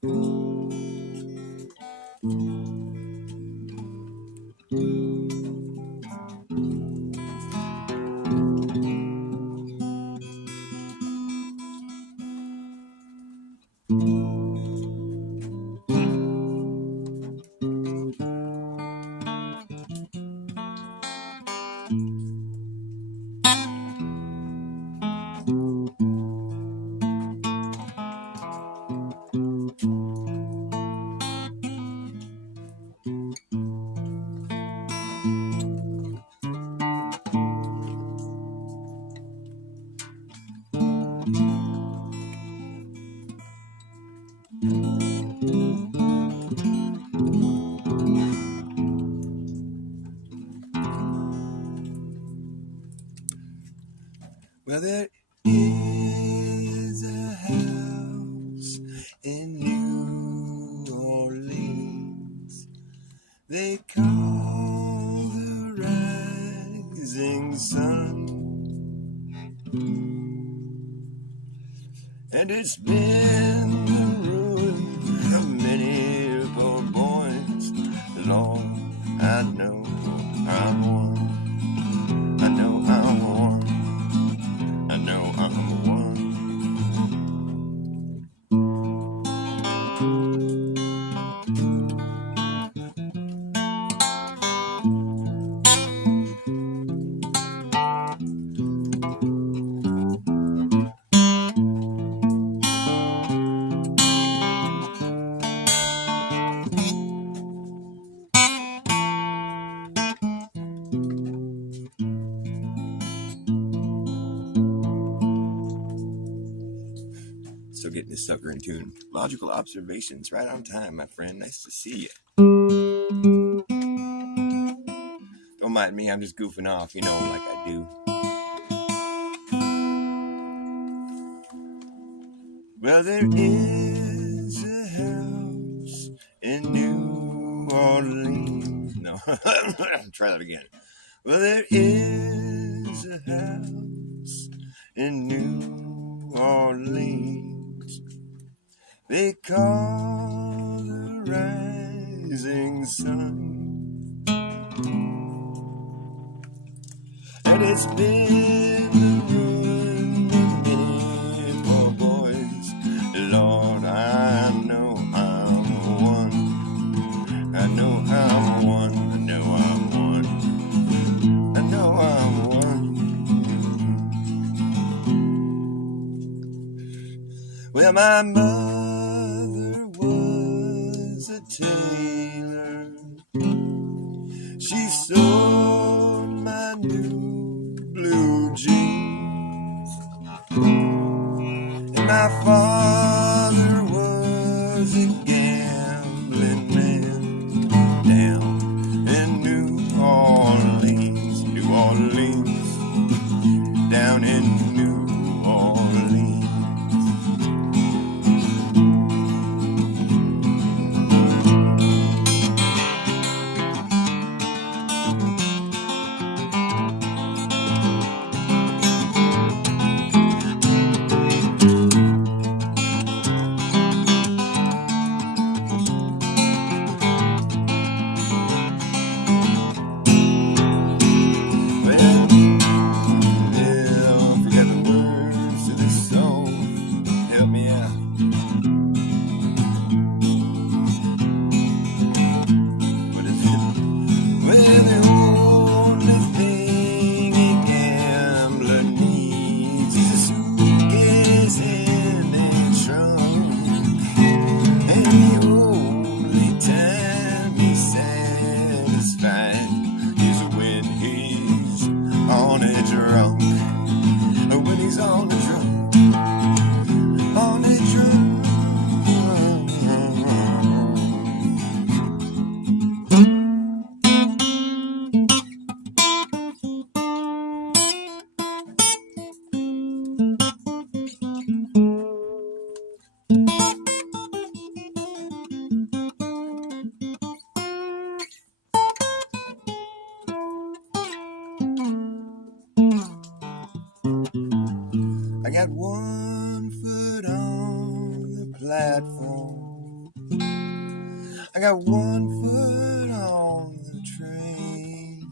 Well, there is a house in New Orleans they call the rising sun, and it's been the ruin of many poor boys. Lord, I know I'm one. I know I'm one. I know I'm one. Still getting this sucker in tune. Logical observations right on time, my friend. Nice to see you. Don't mind me, I'm just goofing off, like I do. Well, there is a house in New Orleans. No, try that again. Well, there is a house in New Orleans they call the rising sun, and it's been the ruin of many poor boys. Lord, I know I'm one. I know I'm one. I know I'm one. I know I'm one. Well, my mother was a tailor. She sewed my new blue jeans. And my father was a gambling man down in New Orleans, down in New Orleans. I got one foot on the platform I got one foot on the train.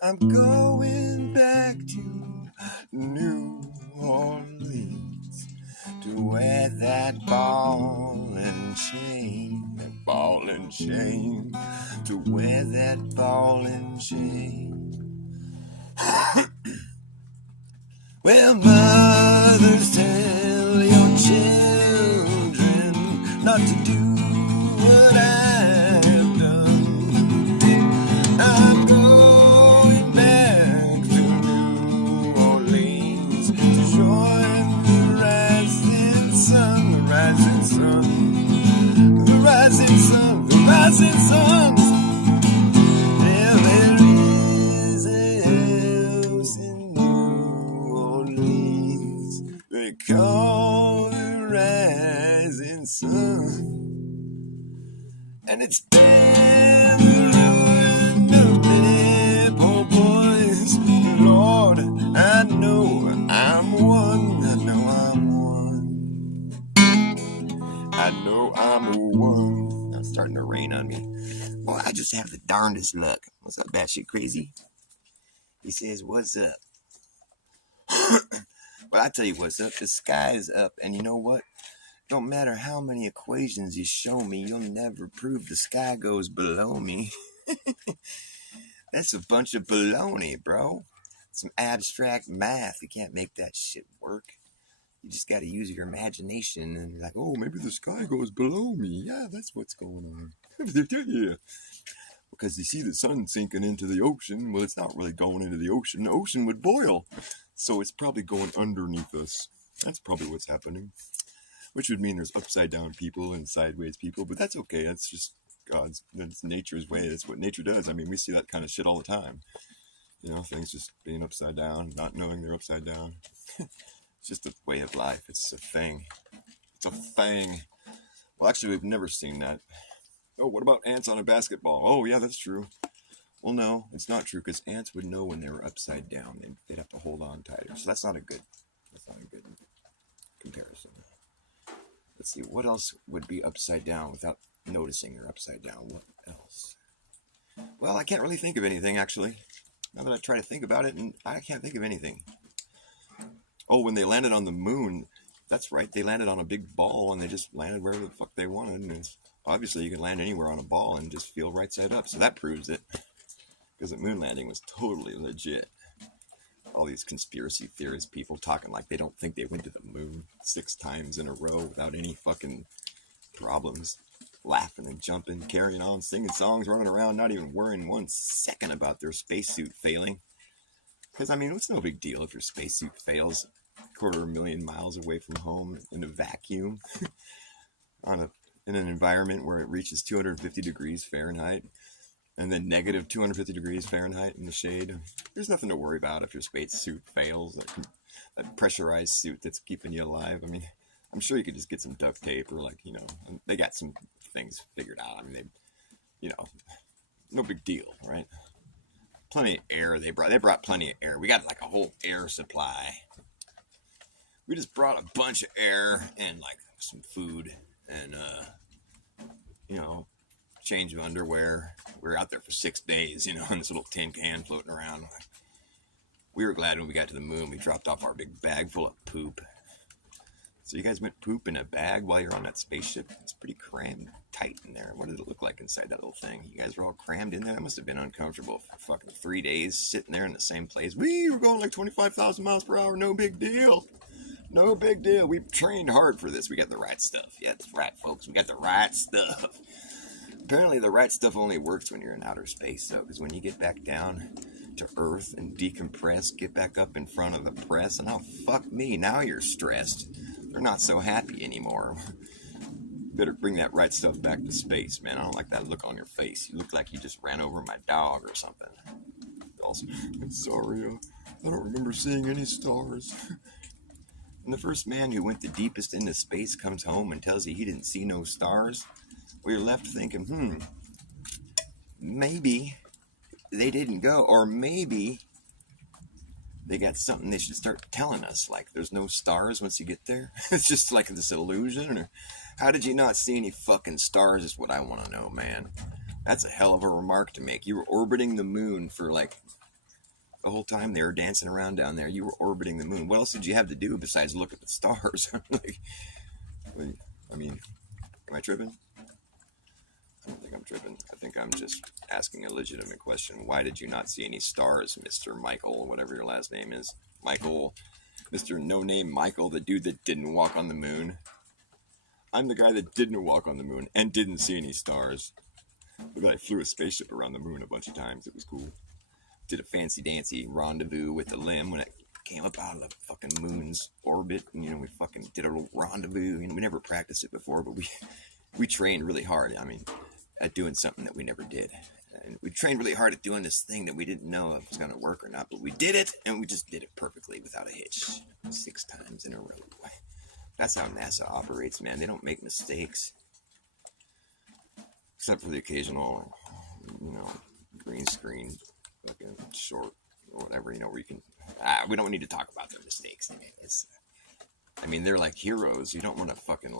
I'm going back to New Orleans to wear that ball and chain, to wear that ball and chain. Well, mothers, tell your children not to do what I've done. I'm going back to New Orleans to join the rising sun, the rising sun, the rising sun, the rising sun. Yeah, there is a house in New Orleans they call the rising sun, and it's been the ruin of many poor boys. Lord, I know I'm one. I know I'm one. I know I'm one. Now it's starting to rain on me. Well, I just have the darndest luck. What's up, batshit crazy? He says, what's up? Well, I tell you what's up. The sky is up, and you know what? Don't matter how many equations you show me, you'll never prove the sky goes below me. That's a bunch of baloney, bro. Some abstract math. You can't make that shit work. You just got to use your imagination and you're like, oh, maybe the sky goes below me. Yeah, that's what's going on. Yeah. Because you see the sun sinking into the ocean. Well, it's not really going into the ocean. The ocean would boil. So it's probably going underneath us. That's probably what's happening. Which would mean there's upside down people and sideways people. But that's okay. That's just that's nature's way. That's what nature does. I mean, we see that kind of shit all the time. You know, things just being upside down, not knowing they're upside down. It's just a way of life. It's a thing. It's a thing. Well, actually, we've never seen that. Oh, what about ants on a basketball? Oh, yeah, that's true. Well, no, it's not true because ants would know when they were upside down. They'd have to hold on tighter. So that's not a good comparison. Let's see, what else would be upside down without noticing they're upside down? What else? Well, I can't really think of anything, actually. Now that I try to think about it, and I can't think of anything. Oh, when they landed on the moon, that's right. They landed on a big ball, and they just landed wherever the fuck they wanted. And obviously, you can land anywhere on a ball and just feel right side up. So that proves it. Because the moon landing was totally legit. All these conspiracy theorist people talking like they don't think they went to the moon 6 times in a row without any fucking problems. Laughing and jumping, carrying on, singing songs, running around, not even worrying 1 second about their spacesuit failing. Because, I mean, it's no big deal if your spacesuit fails 250,000 miles away from home in a vacuum in an environment where it reaches 250 degrees Fahrenheit and then negative 250 degrees Fahrenheit in the shade. There's nothing to worry about if your spacesuit fails. That pressurized suit that's keeping you alive. I mean, I'm sure you could just get some duct tape or they got some things figured out. I mean, no big deal, right? Plenty of air they brought plenty of air. We got like a whole air supply. We just brought a bunch of air and like some food and change of underwear. We were out there for 6 days, in this little tin can floating around. We were glad when we got to the moon. We dropped off our big bag full of poop. So you guys went poop in a bag while you're on that spaceship? It's pretty crammed tight in there. What did it look like inside that little thing? You guys were all crammed in there? That must have been uncomfortable for fucking 3 days sitting there in the same place. We were going like 25,000 miles per hour. No big deal. No big deal. We trained hard for this. We got the right stuff. Yeah, that's right, folks. We got the right stuff. Apparently the right stuff only works when you're in outer space, though, because when you get back down to Earth and decompress, get back up in front of the press, and oh, fuck me, now you're stressed. They're not so happy anymore. Better bring that right stuff back to space, man. I don't like that look on your face. You look like you just ran over my dog or something. Also, I'm sorry, I don't remember seeing any stars. And the first man who went the deepest into space comes home and tells you he didn't see no stars. Well, you're left thinking, maybe they didn't go, or maybe they got something they should start telling us. Like, there's no stars once you get there. It's just like this illusion. Or how did you not see any fucking stars is what I want to know, man. That's a hell of a remark to make. You were orbiting the moon for like the whole time they were dancing around down there. You were orbiting the moon. What else did you have to do besides look at the stars? Like, I mean, am I tripping? I don't think I'm tripping. I think I'm just asking a legitimate question. Why did you not see any stars, Mr. Michael, whatever your last name is? Michael, Mr. No Name Michael, the dude that didn't walk on the moon. I'm the guy that didn't walk on the moon and didn't see any stars. But I flew a spaceship around the moon a bunch of times. It was cool. Did a fancy-dancy rendezvous with the limb when it came up out of the fucking moon's orbit. And, we fucking did a little rendezvous. We never practiced it before, but we trained really hard. I mean, at doing something that we never did. And we trained really hard at doing this thing that we didn't know if it was going to work or not, but we did it, and we just did it perfectly without a hitch. 6 times in a row. That's how NASA operates, man. They don't make mistakes. Except for the occasional, green screen fucking short or whatever, where you can... we don't need to talk about their mistakes. They're like heroes. You don't want to fucking,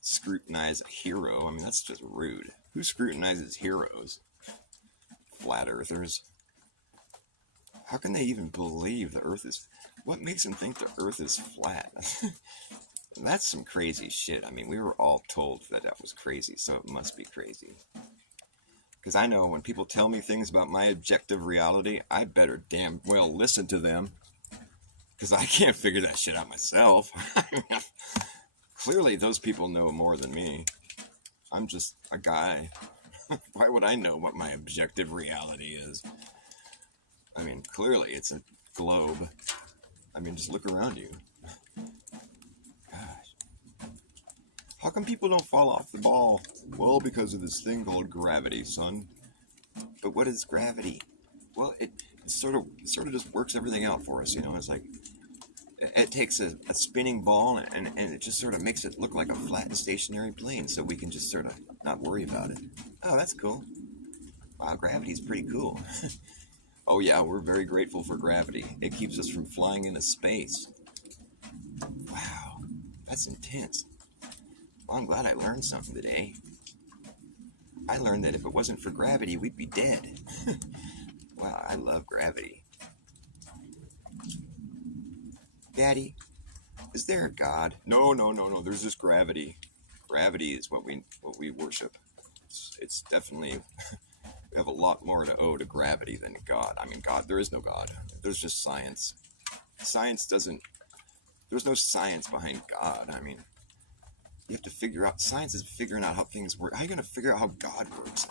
scrutinize a hero. That's just rude. Who scrutinizes heroes? Flat earthers. How can they even believe the earth is... What makes them think the earth is flat? That's some crazy shit. We were all told that was crazy, so it must be crazy. Because I know when people tell me things about my objective reality, I better damn well listen to them. Because I can't figure that shit out myself. Clearly, those people know more than me. I'm just a guy. Why would I know what my objective reality is? Clearly, it's a globe. Just look around you. Gosh. How come people don't fall off the ball? Well, because of this thing called gravity, son. But what is gravity? Well, it sort of just works everything out for us, It's like... It takes a spinning ball and it just sort of makes it look like a flat and stationary plane so we can just sort of not worry about it. Oh, that's cool. Wow, gravity's pretty cool. Oh yeah, we're very grateful for gravity. It keeps us from flying into space. Wow, that's intense. Well, I'm glad I learned something today. I learned that if it wasn't for gravity, we'd be dead. Wow, I love gravity. Daddy, is there a God? No. There's just gravity. Gravity is what we worship. It's definitely... We have a lot more to owe to gravity than God. God, there is no God. There's just science. Science doesn't... There's no science behind God. You have to figure out... Science is figuring out how things work. How are you going to figure out how God works?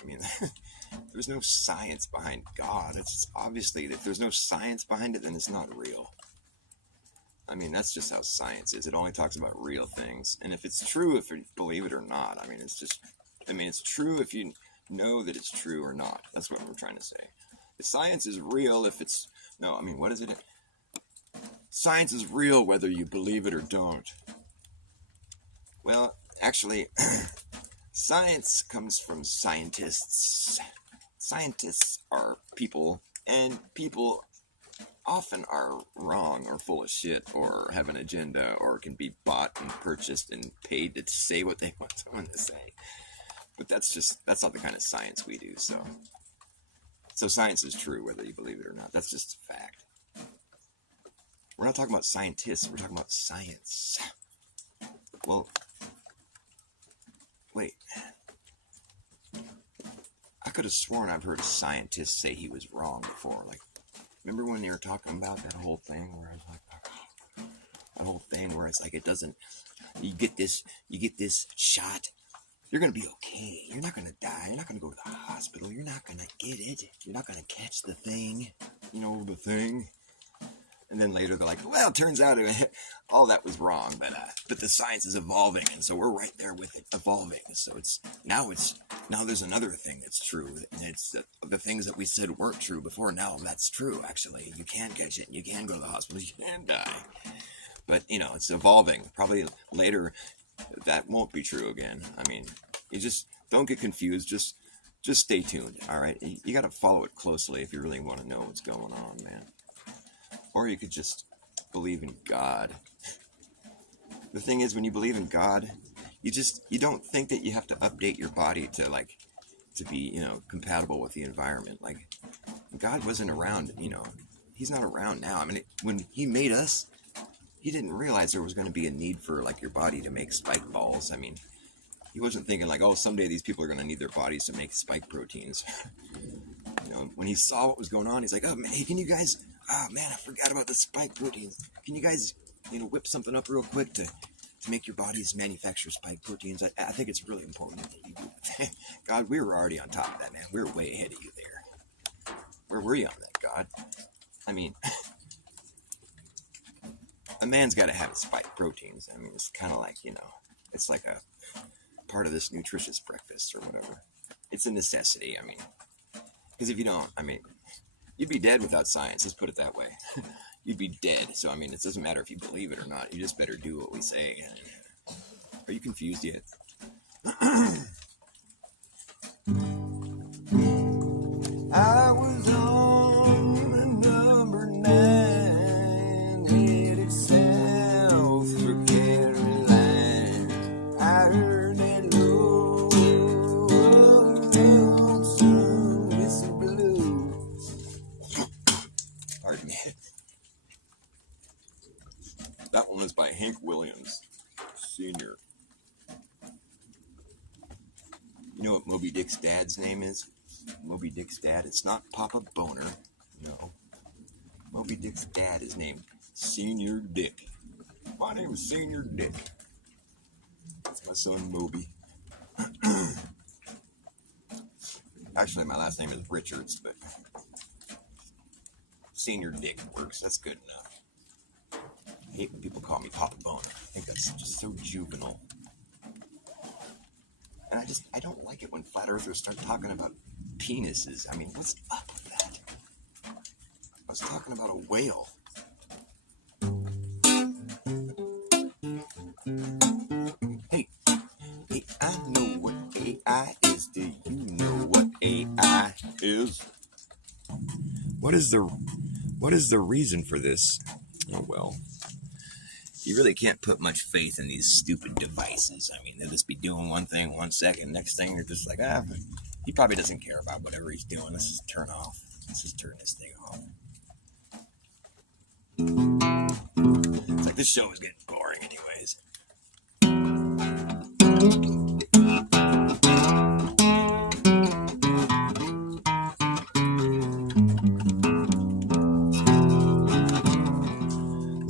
There's no science behind God. It's obviously... If there's no science behind it, then it's not real. That's just how science is. It only talks about real things. And if it's true, if you believe it or not, it's just... it's true if you know that it's true or not. That's what we're trying to say. If science is real if it's... No, what is it? Science is real whether you believe it or don't. Well, actually, science comes from scientists. Scientists are people, and people often are wrong or full of shit or have an agenda or can be bought and purchased and paid to say what they want someone to say. But that's not the kind of science we do. So science is true whether you believe it or not. That's just a fact. We're not talking about scientists. We're talking about science. Well, wait. I could have sworn I've heard a scientist say he was wrong before. Remember when they were talking about that whole thing where it's it doesn't... You get this shot, you're going to be okay. You're not going to die. You're not going to go to the hospital. You're not going to get it. You're not going to catch the thing. The thing. And then later they're like, well, it turns out all that was wrong, but the science is evolving, and so we're right there with it, evolving. So now there's another thing that's true, and it's the things that we said weren't true before. Now that's true, actually. You can catch it, and you can go to the hospital, you can die. But, it's evolving. Probably later that won't be true again. You just don't get confused. Just stay tuned, all right? You got to follow it closely if you really want to know what's going on, man. Or you could just believe in God. The thing is, when you believe in God, you don't think that you have to update your body to be, compatible with the environment. Like, God wasn't around, he's not around now. I mean, when he made us, he didn't realize there was going to be a need for like your body to make spike balls. I mean, he wasn't thinking like, oh, someday these people are going to need their bodies to make spike proteins. When he saw what was going on, he's like, oh man, hey, can you guys, oh man, I forgot about the spike proteins. Can you guys, whip something up real quick to make your bodies manufacture spike proteins? I think it's really important that you do that. God, we were already on top of that, man. We were way ahead of you there. Where were you on that, God? I mean, a man's got to have spike proteins. I mean, it's kind of like, it's like a part of this nutritious breakfast or whatever. It's a necessity. I mean, because if you don't, I mean, you'd be dead without science. Let's put it that way. You'd be dead. So, I mean, it doesn't matter if you believe it or not. You just better do what we say. Are you confused yet? I was on the number 9, headed south for Caroline. I heard that low song with some blues. Pardon me. That one is by Hank Williams, Sr. You know what Moby Dick's dad's name is? Moby Dick's dad, it's not Papa Boner, no. Moby Dick's dad is named Senior Dick. My name is Senior Dick. That's my son Moby. Actually, my last name is Richards, but Senior Dick works. That's good enough. I hate when people call me Papa Boner. I think that's just so juvenile. And I don't like it when flat earthers start talking about penises. I mean, what's up with that? I was talking about a whale. Hey, I know what AI is. Do you know what AI is? What is the reason for this? Oh, well. You really can't put much faith in these stupid devices. I mean, they'll just be doing one thing 1 second, next thing you're just like, he probably doesn't care about whatever he's doing. Let's just turn off. Let's just turn this thing off. It's like this show is getting boring anyways.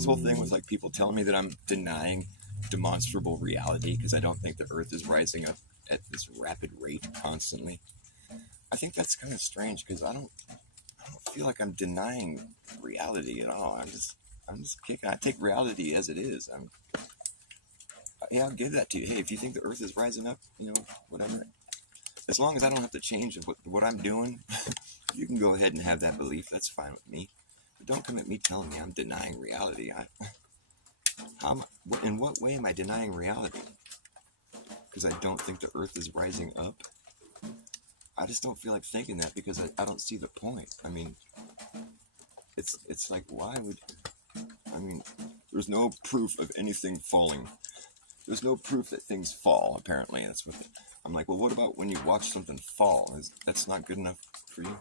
Whole thing with like people telling me that I'm denying demonstrable reality because I don't think the earth is rising up at this rapid rate constantly. I think that's kind of strange because I don't feel like I'm denying reality at all. I'm just kicking. I take reality as it is. I'll give that to you. Hey, if you think the earth is rising up, whatever. As long as I don't have to change what I'm doing, you can go ahead and have that belief. That's fine with me. Don't come at me telling me I'm denying reality. In what way am I denying reality? Because I don't think the earth is rising up? I just don't feel like thinking that because I don't see the point. I mean, it's like, there's no proof of anything falling. There's no proof that things fall, apparently. That's what I'm like, well, what about when you watch something fall? That's not good enough for you?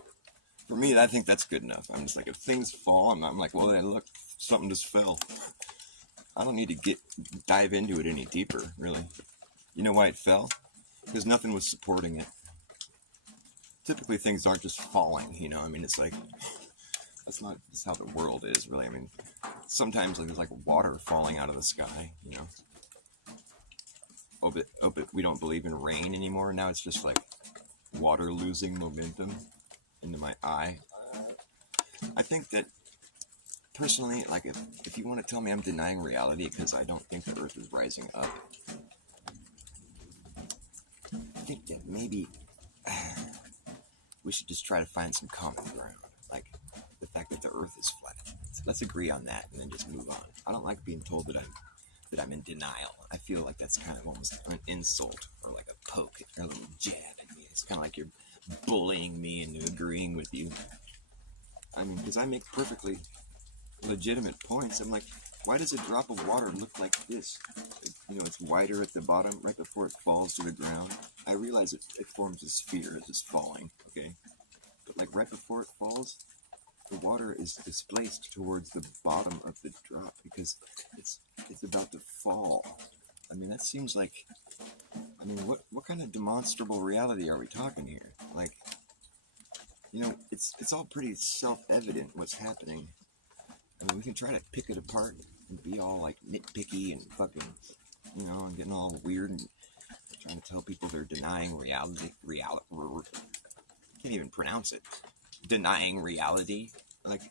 For me, I think that's good enough. I'm just like, if things fall, I'm like, well, then look, something just fell. I don't need to dive into it any deeper, really. You know why it fell? Because nothing was supporting it. Typically, things aren't just falling, I mean, it's like, that's not just how the world is, really. I mean, sometimes there's like water falling out of the sky, Oh, but we don't believe in rain anymore. Now it's just like water losing momentum into my eye. I think that personally, like if you want to tell me I'm denying reality because I don't think the earth is rising up, I think that maybe we should just try to find some common ground, like the fact that the earth is flat. So let's agree on that and then just move on. I don't like being told that I'm in denial. I feel like that's kind of almost an insult or like a poke or a little jab at me. It's kind of like you're bullying me into agreeing with you. I mean, because I make perfectly legitimate points. I'm like, why does a drop of water look like this? You know, it's wider at the bottom right before it falls to the ground. I realize it forms a sphere as it's falling, okay? But like right before it falls, the water is displaced towards the bottom of the drop because it's about to fall. I mean, that seems like, I mean, what kind of demonstrable reality are we talking here? Like, you know, it's all pretty self-evident what's happening. I mean, we can try to pick it apart and be all like nitpicky and fucking, you know, and getting all weird and trying to tell people they're denying reality. Can't even pronounce it. Denying reality. Like,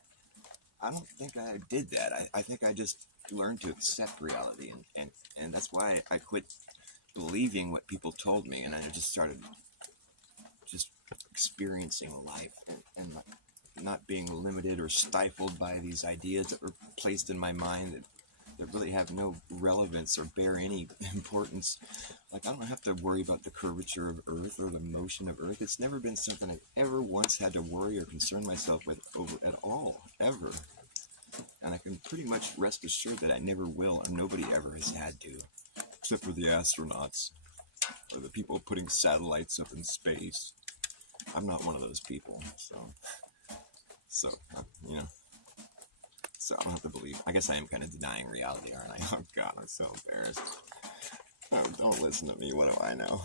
I don't think I did that. I think I just learned to accept reality, and that's why I quit believing what people told me, and I just started just experiencing life and not being limited or stifled by these ideas that were placed in my mind that really have no relevance or bear any importance. Like, I don't have to worry about the curvature of Earth or the motion of Earth. It's never been something I've ever once had to worry or concern myself with over at all, ever. And I can pretty much rest assured that I never will, and nobody ever has had to, except for the astronauts or the people putting satellites up in space. I'm not one of those people, so you know. So I don't have to believe. I guess I am kind of denying reality, aren't I? Oh God, I'm so embarrassed. Oh, don't listen to me. What do I know?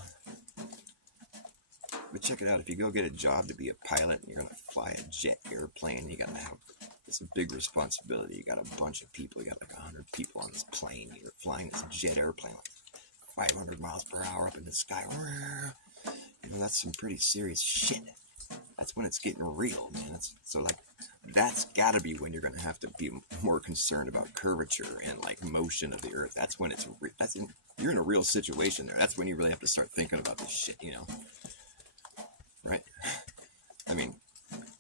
But check it out. If you go get a job to be a pilot and you're gonna fly a jet airplane, you gotta have. It's a big responsibility. You got a bunch of people. You got like 100 people on this plane. You're flying this jet airplane like 500 miles per hour up in the sky. You know, that's some pretty serious shit. That's when it's getting real, man. That's got to be when you're going to have to be more concerned about curvature and like motion of the Earth. That's when you're in a real situation there. That's when you really have to start thinking about this shit, you know? Right? I mean,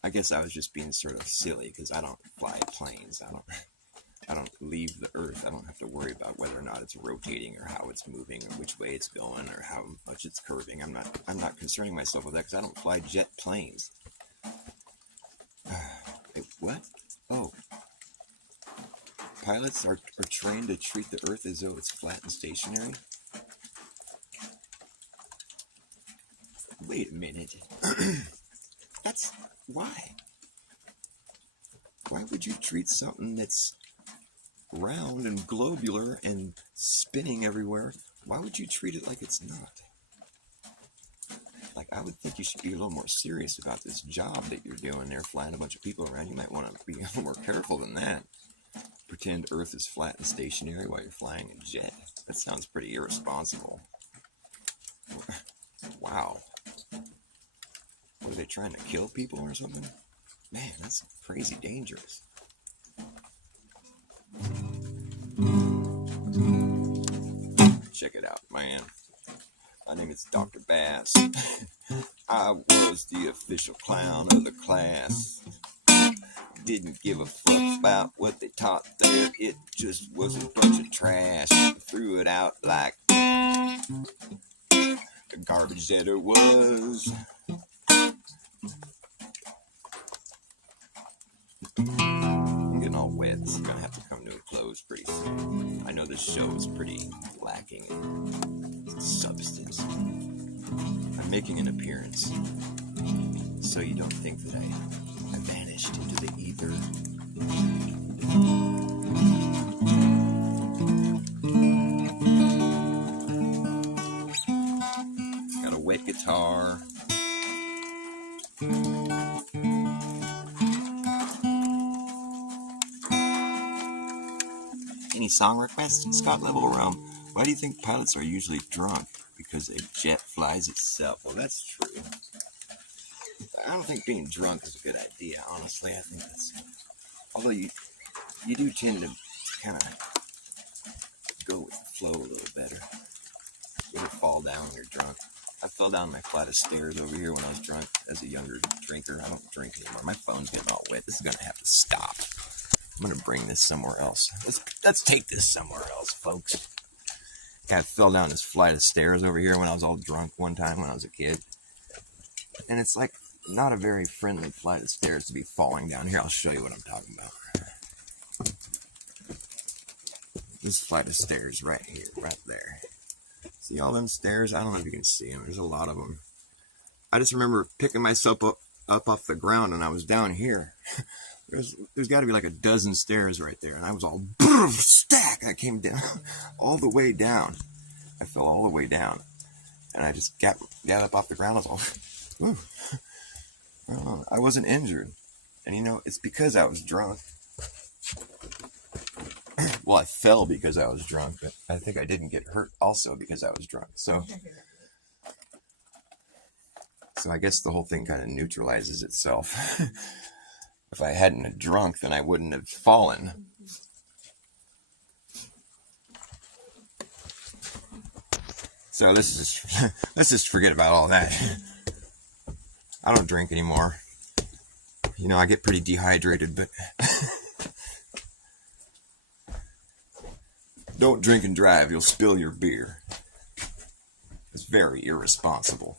I guess I was just being sort of silly because I don't fly planes. I don't leave the Earth. I don't have to worry about whether or not it's rotating or how it's moving or which way it's going or how much it's curving. I'm not concerning myself with that because I don't fly jet planes. Wait, what? Oh. Pilots are trained to treat the Earth as though it's flat and stationary? Wait a minute. That's... why? Why would you treat something that's round and globular and spinning everywhere? Why would you treat it like it's not? Like, I would think you should be a little more serious about this job that you're doing there, flying a bunch of people around. You might want to be a little more careful than that. Pretend Earth is flat and stationary while you're flying a jet. That sounds pretty irresponsible. Wow. What, are they trying to kill people or something? Man, that's crazy dangerous. Check it out, man. My name is Dr. Bass. I was the official clown of the class. Didn't give a fuck about what they taught there. It just was a bunch of trash. Threw it out like the garbage that it was. I'm getting all wet. This is gonna have to come to a close pretty soon. I know this show is pretty lacking in substance. I'm making an appearance, so you don't think that I vanished into the ether. Got a wet guitar. Any song requests? Scott Level Rum. Why do you think pilots are usually drunk? Because a jet flies itself. Well, that's true. I don't think being drunk is a good idea, honestly. I think that's... Although you do tend to kind of go with the flow a little better. You ever fall down when you're drunk? I fell down my flight of stairs over here when I was drunk as a younger drinker. I don't drink anymore. My phone's getting all wet. This is going to have to stop. I'm going to bring this somewhere else. Let's take this somewhere else, folks. I fell down this flight of stairs over here when I was all drunk one time when I was a kid. And it's like not a very friendly flight of stairs to be falling down. Here, I'll show you what I'm talking about. this flight of stairs right here, right there. See all them stairs? I don't know if you can see them. There's a lot of them. I just remember picking myself up off the ground, and I was down here. There's got to be like a dozen stairs right there, and I was all stack. I came down all the way down. I fell all the way down, and I just got up off the ground. I was all, I wasn't injured, and you know, it's because I was drunk. Well, I fell because I was drunk, but I think I didn't get hurt also because I was drunk. So I guess the whole thing kind of neutralizes itself. If I hadn't have drunk, then I wouldn't have fallen. So let's just forget about all that. I don't drink anymore. You know, I get pretty dehydrated, but don't drink and drive. You'll spill your beer. It's very irresponsible.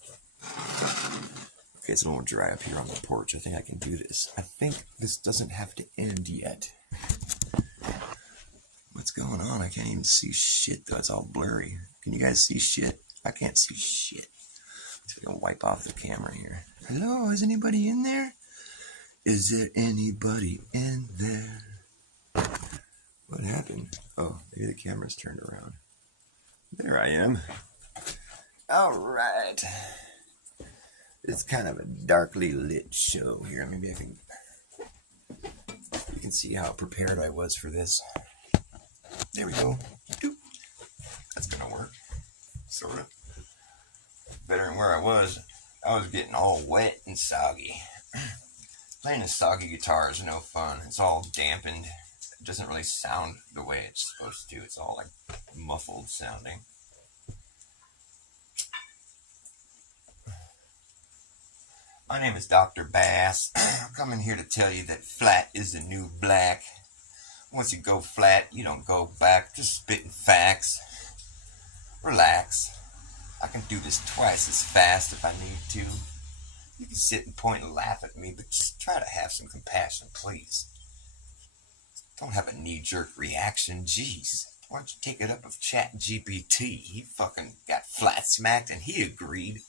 Okay, so I'm going to dry up here on the porch. I think I can do this. I think this doesn't have to end yet. What's going on? I can't even see shit, though. It's all blurry. Can you guys see shit? I can't see shit. I'm going to wipe off the camera here. Hello, is anybody in there? Is there anybody in there? What happened? Oh, maybe the camera's turned around. There I am. All right. It's kind of a darkly lit show here. Maybe you can see how prepared I was for this. There we go. That's gonna work. Sort of. Better than where I was. I was getting all wet and soggy. Playing a soggy guitar is no fun. It's all dampened. It doesn't really sound the way it's supposed to. It's all like muffled sounding. My name is Dr. Bass. I'm coming here to tell you that flat is the new black. Once you go flat, you don't go back. Just spitting facts. Relax. I can do this twice as fast if I need to. You can sit and point and laugh at me, but just try to have some compassion, please. Don't have a knee-jerk reaction. Jeez. Why don't you take it up with ChatGPT? He fucking got flat smacked and he agreed.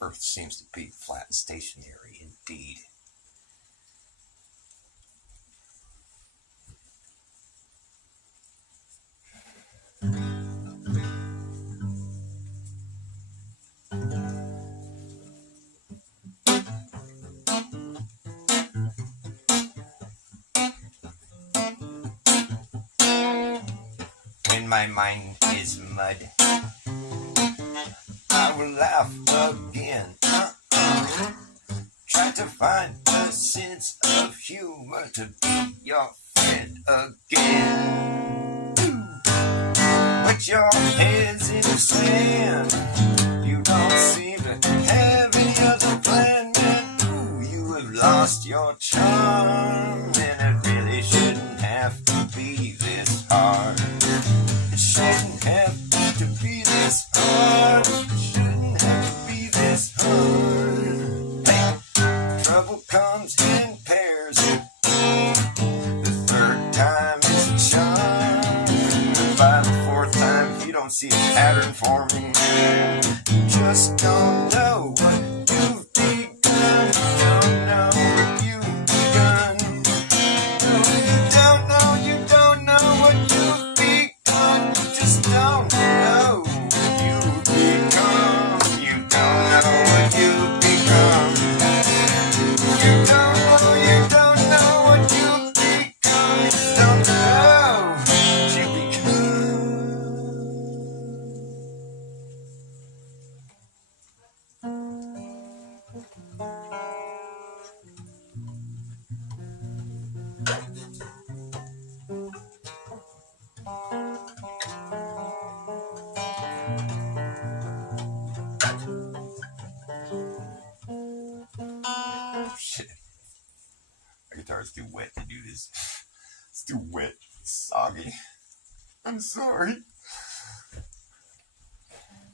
Earth seems to be flat and stationary indeed. When my mind is mud, I will laugh again. Try to find a sense of humor to be your friend again. Put your heads in the sand. You don't seem to have any other plan, man. Ooh, you have lost your charm, and it really shouldn't have to be this hard. It shouldn't have to be this hard. It shouldn't have to be this hard. Hey, trouble comes in pairs. The third time is a charm. And by the fourth time, if you don't see a pattern forming, just don't know what you've begun. Don't know what you've begun. No, you don't know what you've begun. You just don't know what you've become. You don't know what you've become. You don't know what you've become. You don't know what you've become. Shit. My guitar's too wet to do this. It's too wet. It's soggy. I'm sorry.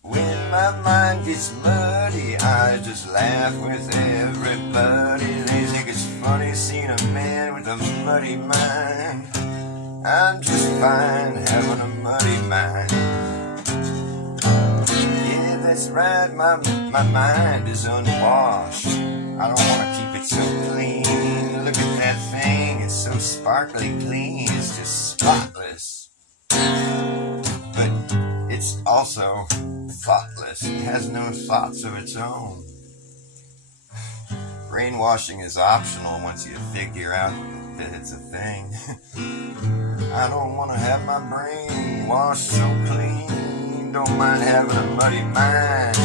When my mind gets muddy, I just laugh with everybody. They think it's funny seeing a man with a muddy mind. I'm just fine having a muddy mind. Yeah, that's right, my mind is unwashed. I don't want to keep it so clean. Look at that thing, it's so sparkly clean. It's just spotless. But it's also thoughtless. It has no thoughts of its own. Brainwashing is optional once you figure out that it's a thing. I don't want to have my brain washed so clean. Don't mind having a muddy mind.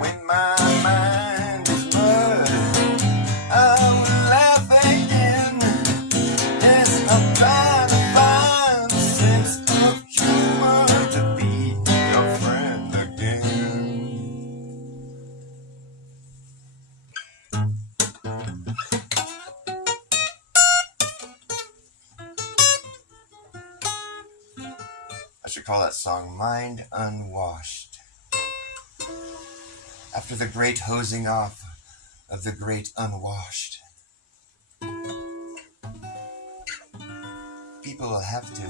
When my mind is mud, I will laugh again. Yes, I'm trying to find a sense of humor to be your friend again. I should call that song Mind Unwashed. After the great hosing off of the great unwashed, people will have to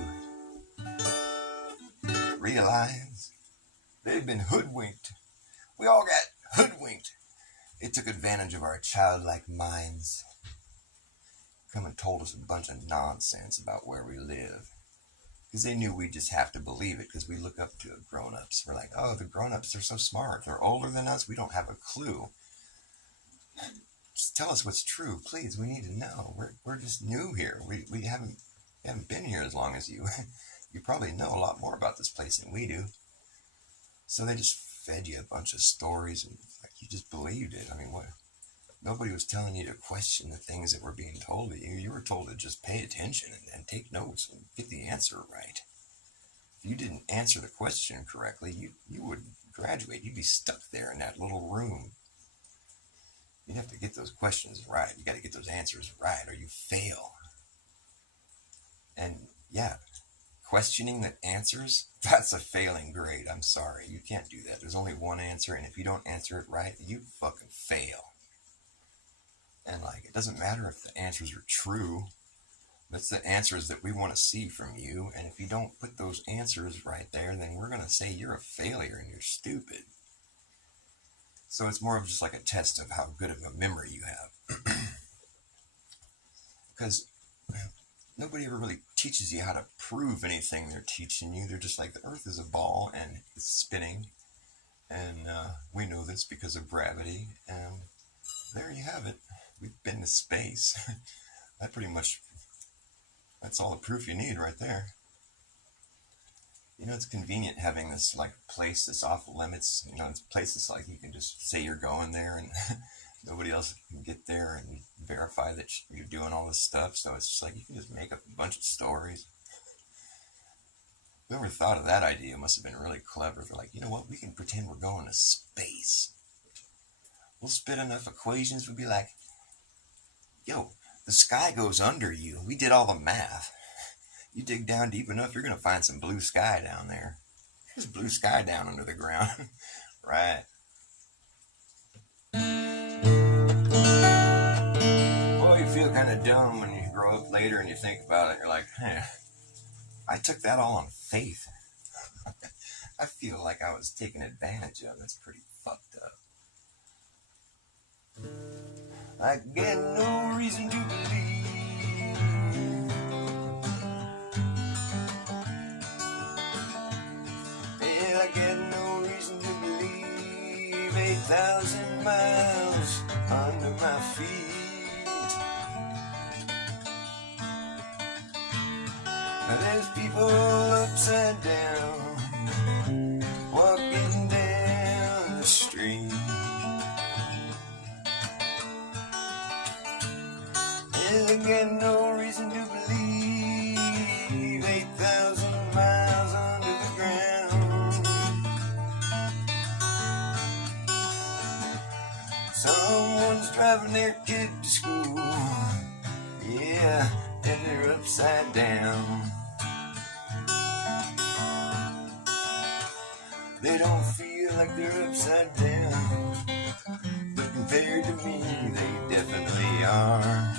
realize they've been hoodwinked. We all got hoodwinked. They took advantage of our childlike minds. Come and told us a bunch of nonsense about where we live. Because they knew we'd just have to believe it because we look up to grown-ups. We're like, oh, the grown-ups are so smart. They're older than us. We don't have a clue. Just tell us what's true, please. We need to know. We're just new here. We haven't been here as long as you. You probably know a lot more about this place than we do. So they just fed you a bunch of stories and like you just believed it. I mean, what? Nobody was telling you to question the things that were being told to you. You were told to just pay attention and take notes and get the answer right. If you didn't answer the question correctly, you would graduate. You'd be stuck there in that little room. You'd have to get those questions right. You got to get those answers right or you fail. And yeah, questioning the answers, that's a failing grade. I'm sorry. You can't do that. There's only one answer, and if you don't answer it right, you fucking fail. And like, it doesn't matter if the answers are true. That's the answers that we want to see from you. And if you don't put those answers right there, then we're going to say you're a failure and you're stupid. So it's more of just like a test of how good of a memory you have. Because nobody ever really teaches you how to prove anything they're teaching you. They're just like, the earth is a ball and it's spinning. And we know this because of gravity. And there you have it. We've been to space. That's all the proof you need right there. You know, it's convenient having this like place that's off limits. You know, it's places like you can just say you're going there and nobody else can get there and verify that you're doing all this stuff. So it's just like you can just make up a bunch of stories. Whoever thought of that idea must have been really clever. They're like, you know what? We can pretend we're going to space. We'll spit enough equations. We'll be like, yo, the sky goes under you. We did all the math. You dig down deep enough, you're going to find some blue sky down there. There's blue sky down under the ground. Right. Boy, you feel kind of dumb when you grow up later and you think about it. You're like, hey, I took that all on faith. I feel like I was taken advantage of. That's pretty fucked up. I get no reason to believe. Well, I get no reason to believe 8,000 miles under my feet. There's people upside down walking down the street. I get no reason to believe 8,000 miles under the ground. Someone's driving their kid to school. Yeah, and they're upside down. They don't feel like they're upside down, but compared to me, they definitely are.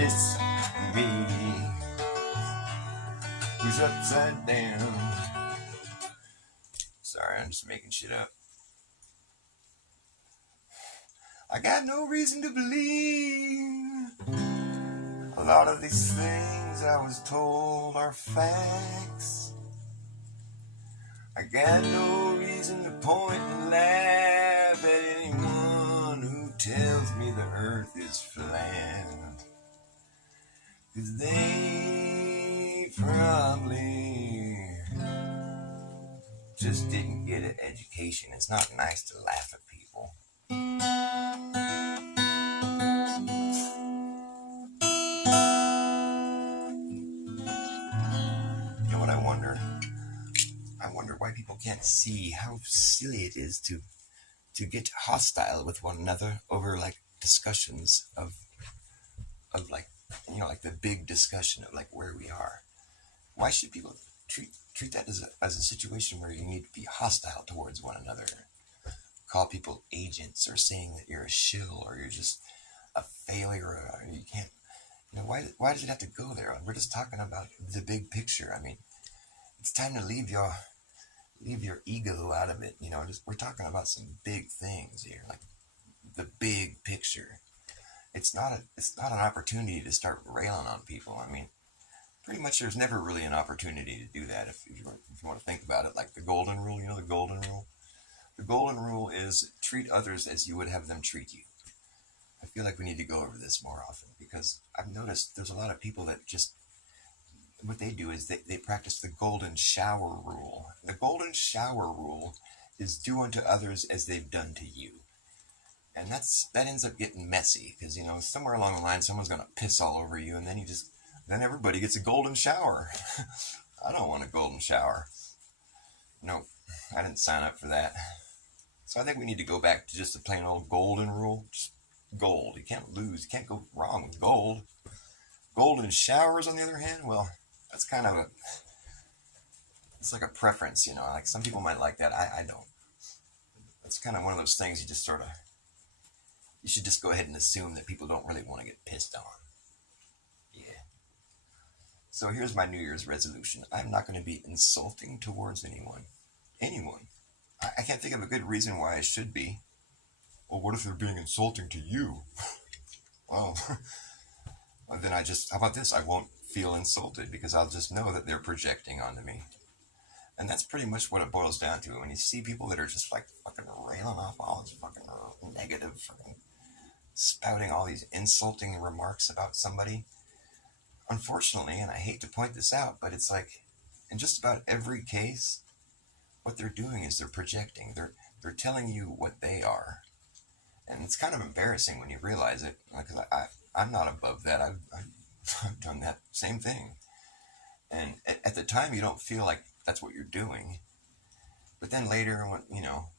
This me who's upside down. Sorry, I'm just making shit up. I got no reason to believe a lot of these things I was told are facts. I got no reason to point and laugh at anyone who tells me the earth is flat. 'Cause they probably just didn't get an education. It's not nice to laugh at people. You know what I wonder? I wonder why people can't see how silly it is to get hostile with one another over like discussions of like, you know, like the big discussion of like where we are. Why should people treat that as a situation where you need to be hostile towards one another? Call people agents, or saying that you're a shill, or you're just a failure, or you can't. You know, why does it have to go there? We're just talking about the big picture. I mean, it's time to leave your ego out of it. You know, we're talking about some big things here, like the big picture. It's not an opportunity to start railing on people. I mean, pretty much there's never really an opportunity to do that if you want to think about it. Like the golden rule, you know, the golden rule. The golden rule is treat others as you would have them treat you. I feel like we need to go over this more often, because I've noticed there's a lot of people that just, what they do is they practice the golden shower rule. The golden shower rule is do unto others as they've done to you. And that ends up getting messy, because, you know, somewhere along the line someone's going to piss all over you, and then everybody gets a golden shower. I don't want a golden shower. No, I didn't sign up for that. So I think we need to go back to just the plain old golden rule. Just gold. You can't lose. You can't go wrong with gold. Golden showers, on the other hand, well, that's kind of it's like a preference, you know. Like some people might like that. I don't. It's kind of one of those things you should just go ahead and assume that people don't really want to get pissed on. Yeah. So here's my New Year's resolution. I'm not going to be insulting towards anyone. Anyone. I can't think of a good reason why I should be. Well, what if they're being insulting to you? Well, then how about this? I won't feel insulted, because I'll just know that they're projecting onto me. And that's pretty much what it boils down to. When you see people that are just like fucking railing off all this fucking negative, fucking spouting all these insulting remarks about somebody, unfortunately, and I hate to point this out, but it's like in just about every case, what they're doing is they're projecting. They're telling you what they are. And it's kind of embarrassing when you realize it, because I'm not above that. I've done that same thing. And at the time, you don't feel like that's what you're doing. But then later, when, you know,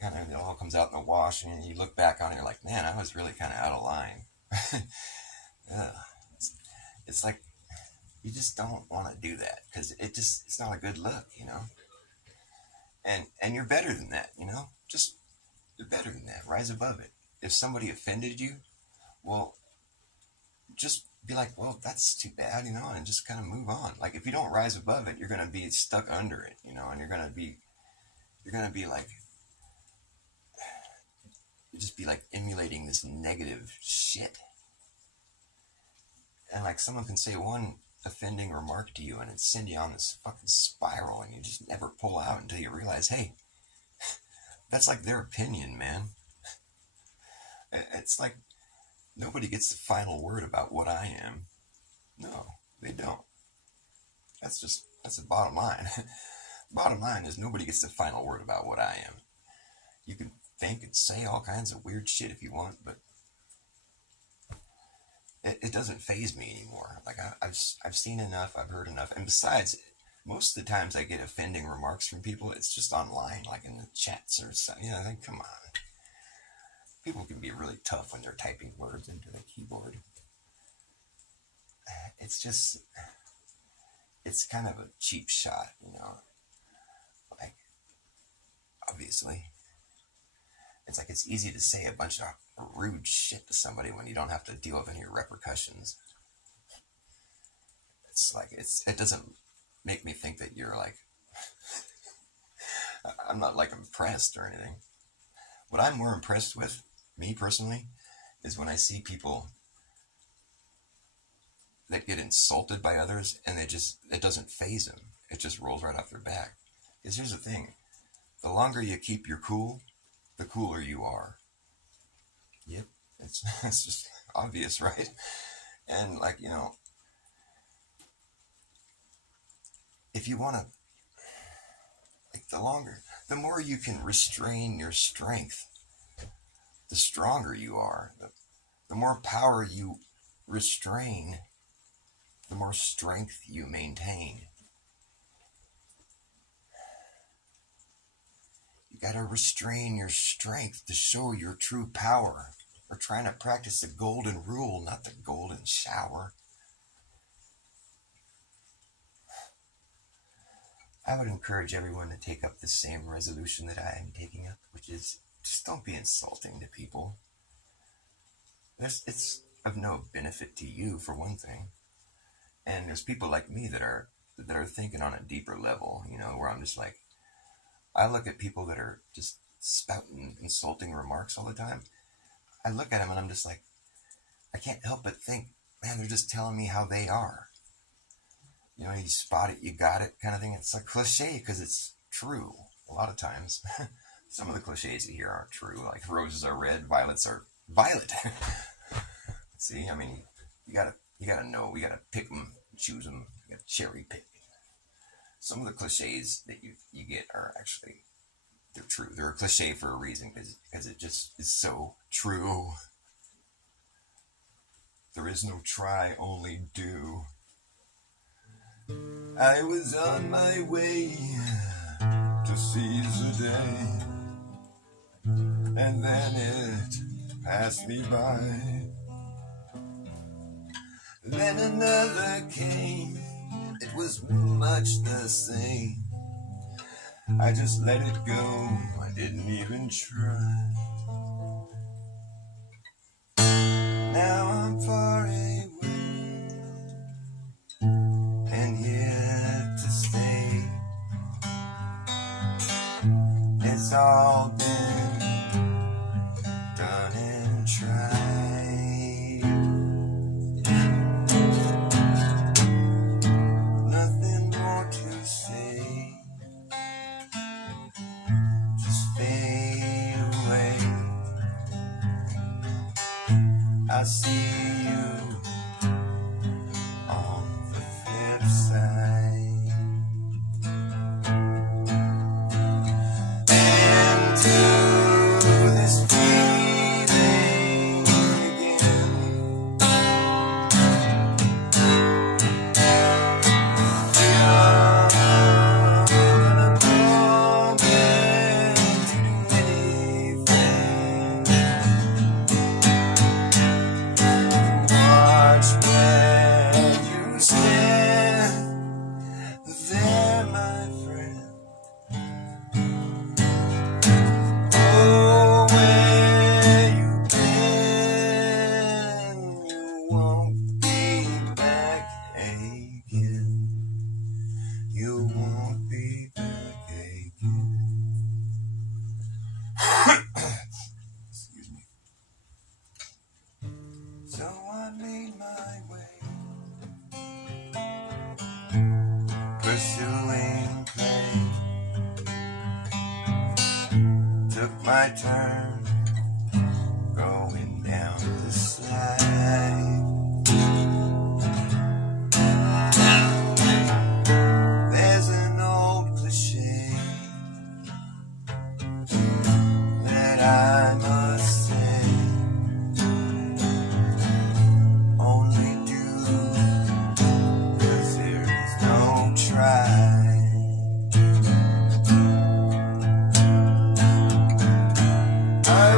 kind of it all comes out in the wash, and you look back on it, you're like, man, I was really kind of out of line. It's like, you just don't want to do that, because it's not a good look, you know. And you're better than that, you know. Just, you're better than that. Rise above it. If somebody offended you, well, just be like, well, that's too bad, you know, and just kind of move on. Like, if you don't rise above it, you're going to be stuck under it, you know, and you're going to be like, you just be like emulating this negative shit. And like someone can say one offending remark to you, and it send you on this fucking spiral, and you just never pull out until you realize, hey, that's like their opinion, man. It's like nobody gets the final word about what I am. No, they don't. That's the bottom line. Bottom line is nobody gets the final word about what I am. You can think and say all kinds of weird shit if you want, but it doesn't faze me anymore. Like I've seen enough, I've heard enough, and besides, most of the times I get offending remarks from people, it's just online, like in the chats or something. You know, I think, come on. People can be really tough when they're typing words into the keyboard. It's kind of a cheap shot, you know. Like, obviously, it's like it's easy to say a bunch of rude shit to somebody when you don't have to deal with any repercussions. It's like it doesn't make me think that you're like I'm not like impressed or anything. What I'm more impressed with, me personally, is when I see people that get insulted by others and it doesn't faze them. It just rolls right off their back. Because here's the thing, the longer you keep your cool, the cooler you are. Yep, it's just obvious, right? And like, if you want to, like the more you can restrain your strength, the stronger you are. The more power you restrain, the more strength you maintain. You gotta restrain your strength to show your true power. We're trying to practice the golden rule, not the golden shower. I would encourage everyone to take up the same resolution that I am taking up, which is just don't be insulting to people. It's of no benefit to you, for one thing. And there's people like me that are thinking on a deeper level, where I'm just like, I look at people that are just spouting insulting remarks all the time. I look at them and I'm just like, I can't help but think, man, they're just telling me how they are. You spot it, you got it kind of thing. It's a cliche because it's true a lot of times. Some of the cliches you hear aren't true, like roses are red, violets are violet. See, I mean, you gotta know, we gotta pick them, choose them, you gotta cherry pick. Some of the cliches that you get are actually, they're true. They're a cliche for a reason because it just is so true. There is no try, only do. I was on my way to seize the day, and then it passed me by. Then another came, it was much the same. I just let it go, I didn't even try. Now I'm far away and here to stay. It's all been done and tried. Nothing more to say, just fade away. I see you on the flip side. Into this feeling again. You're gonna go there to do anything. Watch where you stand there, my friend. Oh, where you've been, you won't be back again. You won't be back again. Excuse me. So I made my way, pursuing play. Took my turn, going down the slide. There's an old cliche that I must say, only do 'cause there is no try. I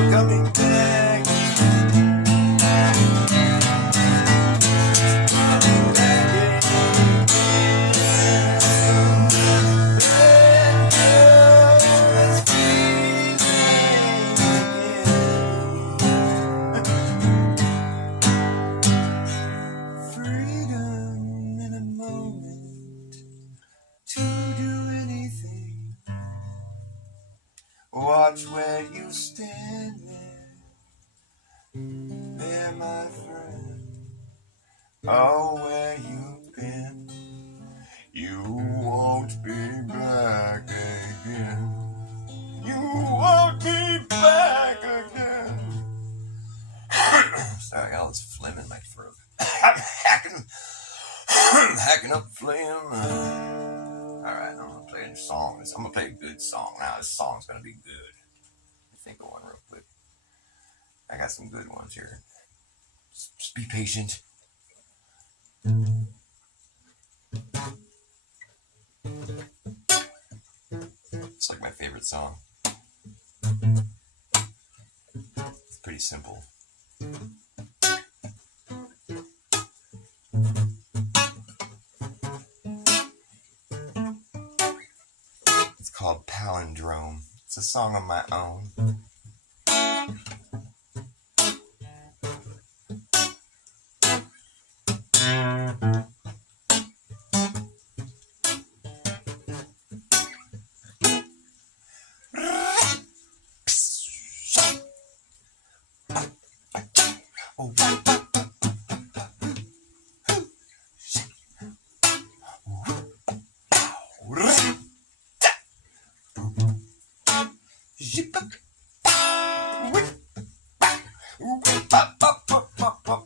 before coming back. Coming back again. Red girl is freezing again. Freedom in a moment to do anything. Watch where you stand there, my friend. Oh, where you've been, you won't be back again. You won't be back again. Sorry, I got all this phlegm in my throat. I'm hacking up phlegm. Alright, I'm gonna play a song. I'm gonna play a good song now. This song's gonna be good. Let me think of one real quick. I got some good ones here. Just be patient. It's like my favorite song. It's pretty simple. It's called Palindrome. It's a song of my own.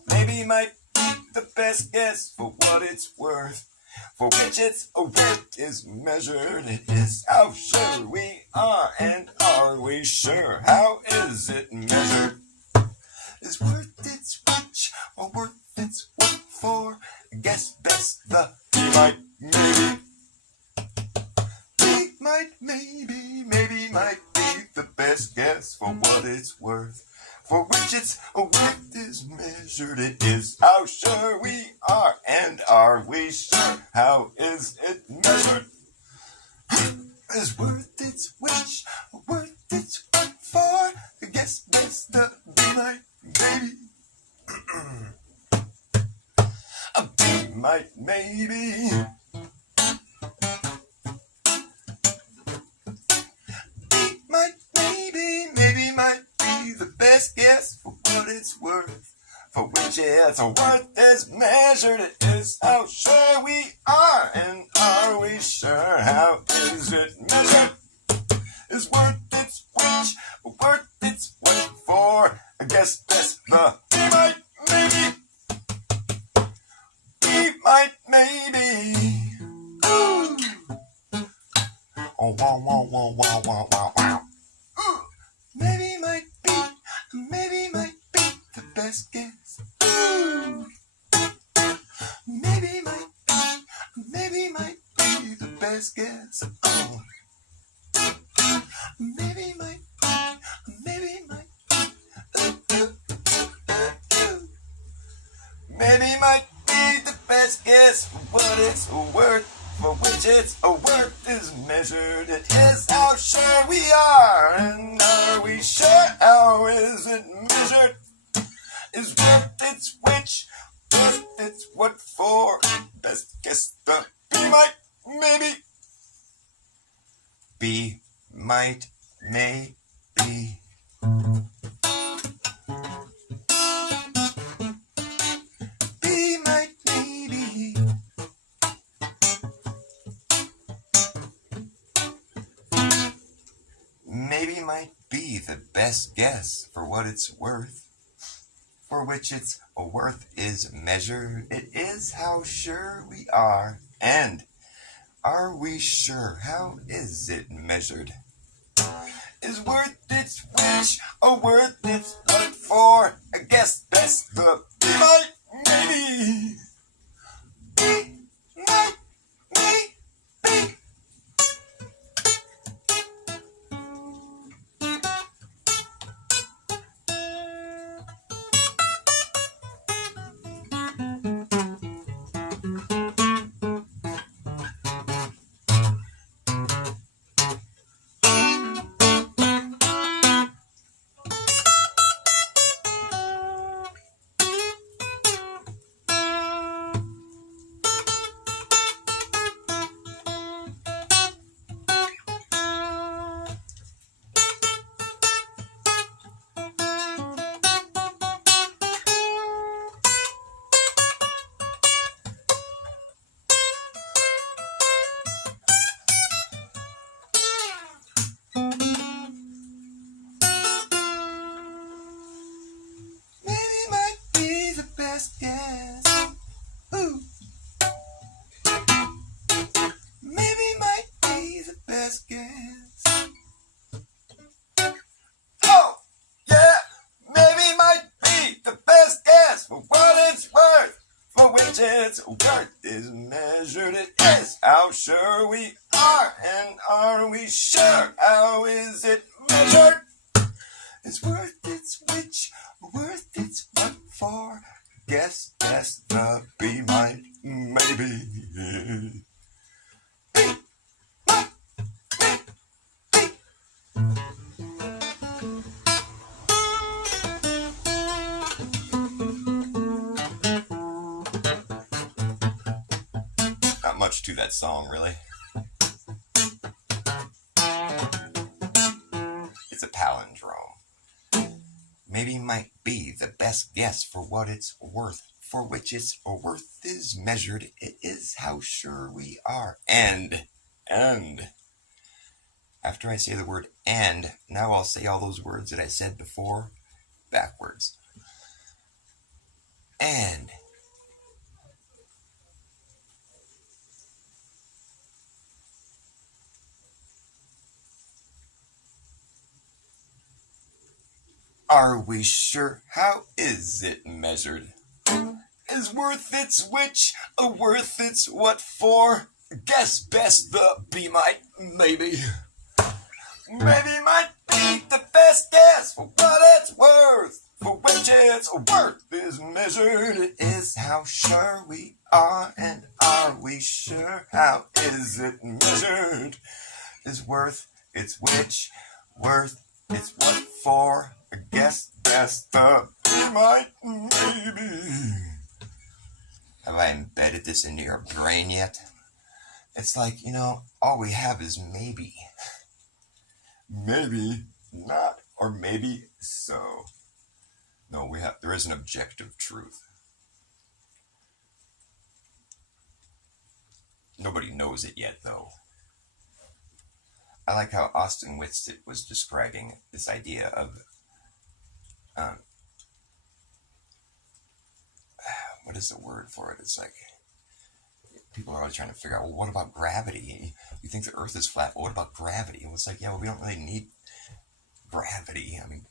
Maybe might be the best guess for what it's worth, for which its worth is measured. It is how sure we are, and are we sure? How is it measured? Is worth its which, or worth its what for? Guess best the be might maybe. Be might maybe might be the best guess for what it's worth, for which its worth is measured. It is how sure we are, and are we sure? How is it measured? Is worth its which, worth its what for? Guess best the be might maybe. A be might maybe. Be might maybe might be the best guess for what it's worth, for which its worth is measured. It is how sure we are, and are we sure? How is it measured? Is worth its which, worth its what for? I guess best the be might maybe. Be might maybe. Ooh. Oh, wow, wow, wow, wow, wow, wow, wow. Ooh. Maybe might be the best guess. Ooh. Maybe might be the best guess. Oh. Maybe might Maybe might be the best guess for what it's worth, for which its worth is measured. It is how sure we are, and are we sure? How is it measured? Is worth its which, worth its what for? Best guess the be might maybe. Be might maybe. Be might maybe. Maybe might be the best guess for what it's worth, for which its worth is measured. It is how sure we are, and are we sure? How is it measured? Is worth its which, or worth its what for? I guess best the be might maybe. Be might maybe. which its worth is measured. It is how sure we are, and are we sure? How is it measured? It's worth its which, worth its what for? Guess that's the be might maybe. Not much to that song, really. It's a palindrome. Maybe might be the best guess for what it's worth, for which its worth is measured. It is how sure we are. And, after I say the word and, now I'll say all those words that I said before backwards. And. Are we sure? How is it measured? Is worth its which, a worth its what for? Guess best the be might maybe. Maybe might be the best guess for what it's worth, for which its worth is measured. It is how sure we are, and are we sure? How is it measured? Is worth its which, worth its what for? I guess that's the might maybe. Have I embedded this into your brain yet? It's like, all we have is maybe. Maybe not, or maybe so. No, there is an objective truth. Nobody knows it yet, though. I like how Austin Whitsitt was describing this idea of what is the word for it? It's like people are always trying to figure out, well, what about gravity? You think the Earth is flat, but what about gravity? And it's like, yeah, well, we don't really need gravity. I mean,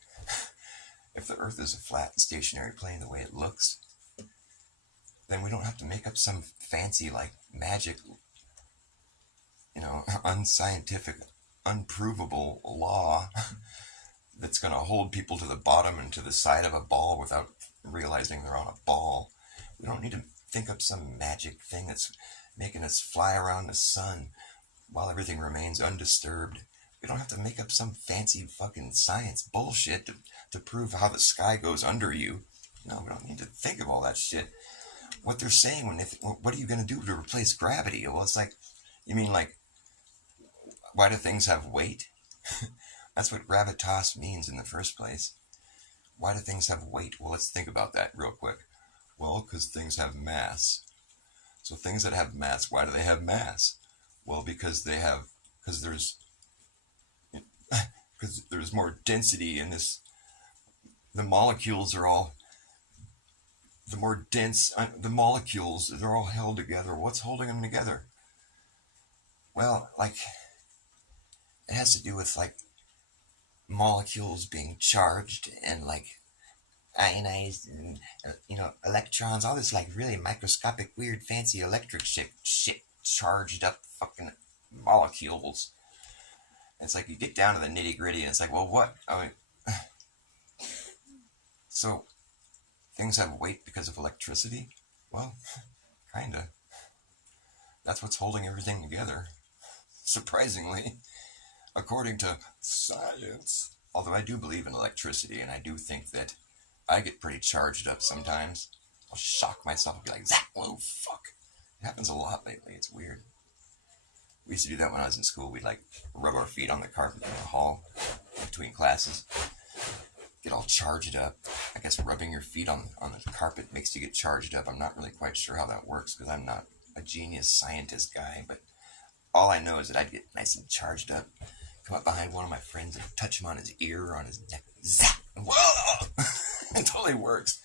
if the Earth is a flat and stationary plane the way it looks, then we don't have to make up some fancy, like, magic, unscientific, unprovable law that's going to hold people to the bottom and to the side of a ball without realizing they're on a ball. We don't need to think up some magic thing that's making us fly around the sun while everything remains undisturbed. We don't have to make up some fancy fucking science bullshit to prove how the sky goes under you. No, we don't need to think of all that shit. What they're saying what are you going to do to replace gravity? Well, it's like, you mean like, why do things have weight? That's what gravitas means in the first place. Why do things have weight? Well, let's think about that real quick. Well, because things have mass. So things that have mass, why do they have mass? Well, because there's more density in this. The molecules are all, the more dense, the molecules, they're all held together. What's holding them together? Well, like, it has to do with, like, molecules being charged and, like, ionized and, electrons, all this, like, really microscopic, weird, fancy electric shit charged up fucking molecules. And it's like, you get down to the nitty gritty and it's like, well, what? So, things have weight because of electricity? Well, kinda. That's what's holding everything together. Surprisingly. According to science. Although I do believe in electricity, and I do think that I get pretty charged up sometimes. I'll shock myself and be like, Zach, whoa, fuck. It happens a lot lately. It's weird. We used to do that when I was in school. We'd, like, rub our feet on the carpet in the hall between classes. Get all charged up. I guess rubbing your feet on the carpet makes you get charged up. I'm not really quite sure how that works because I'm not a genius scientist guy, but all I know is that I'd get nice and charged up, come up behind one of my friends and touch him on his ear or on his neck. Zap! Whoa! It totally works.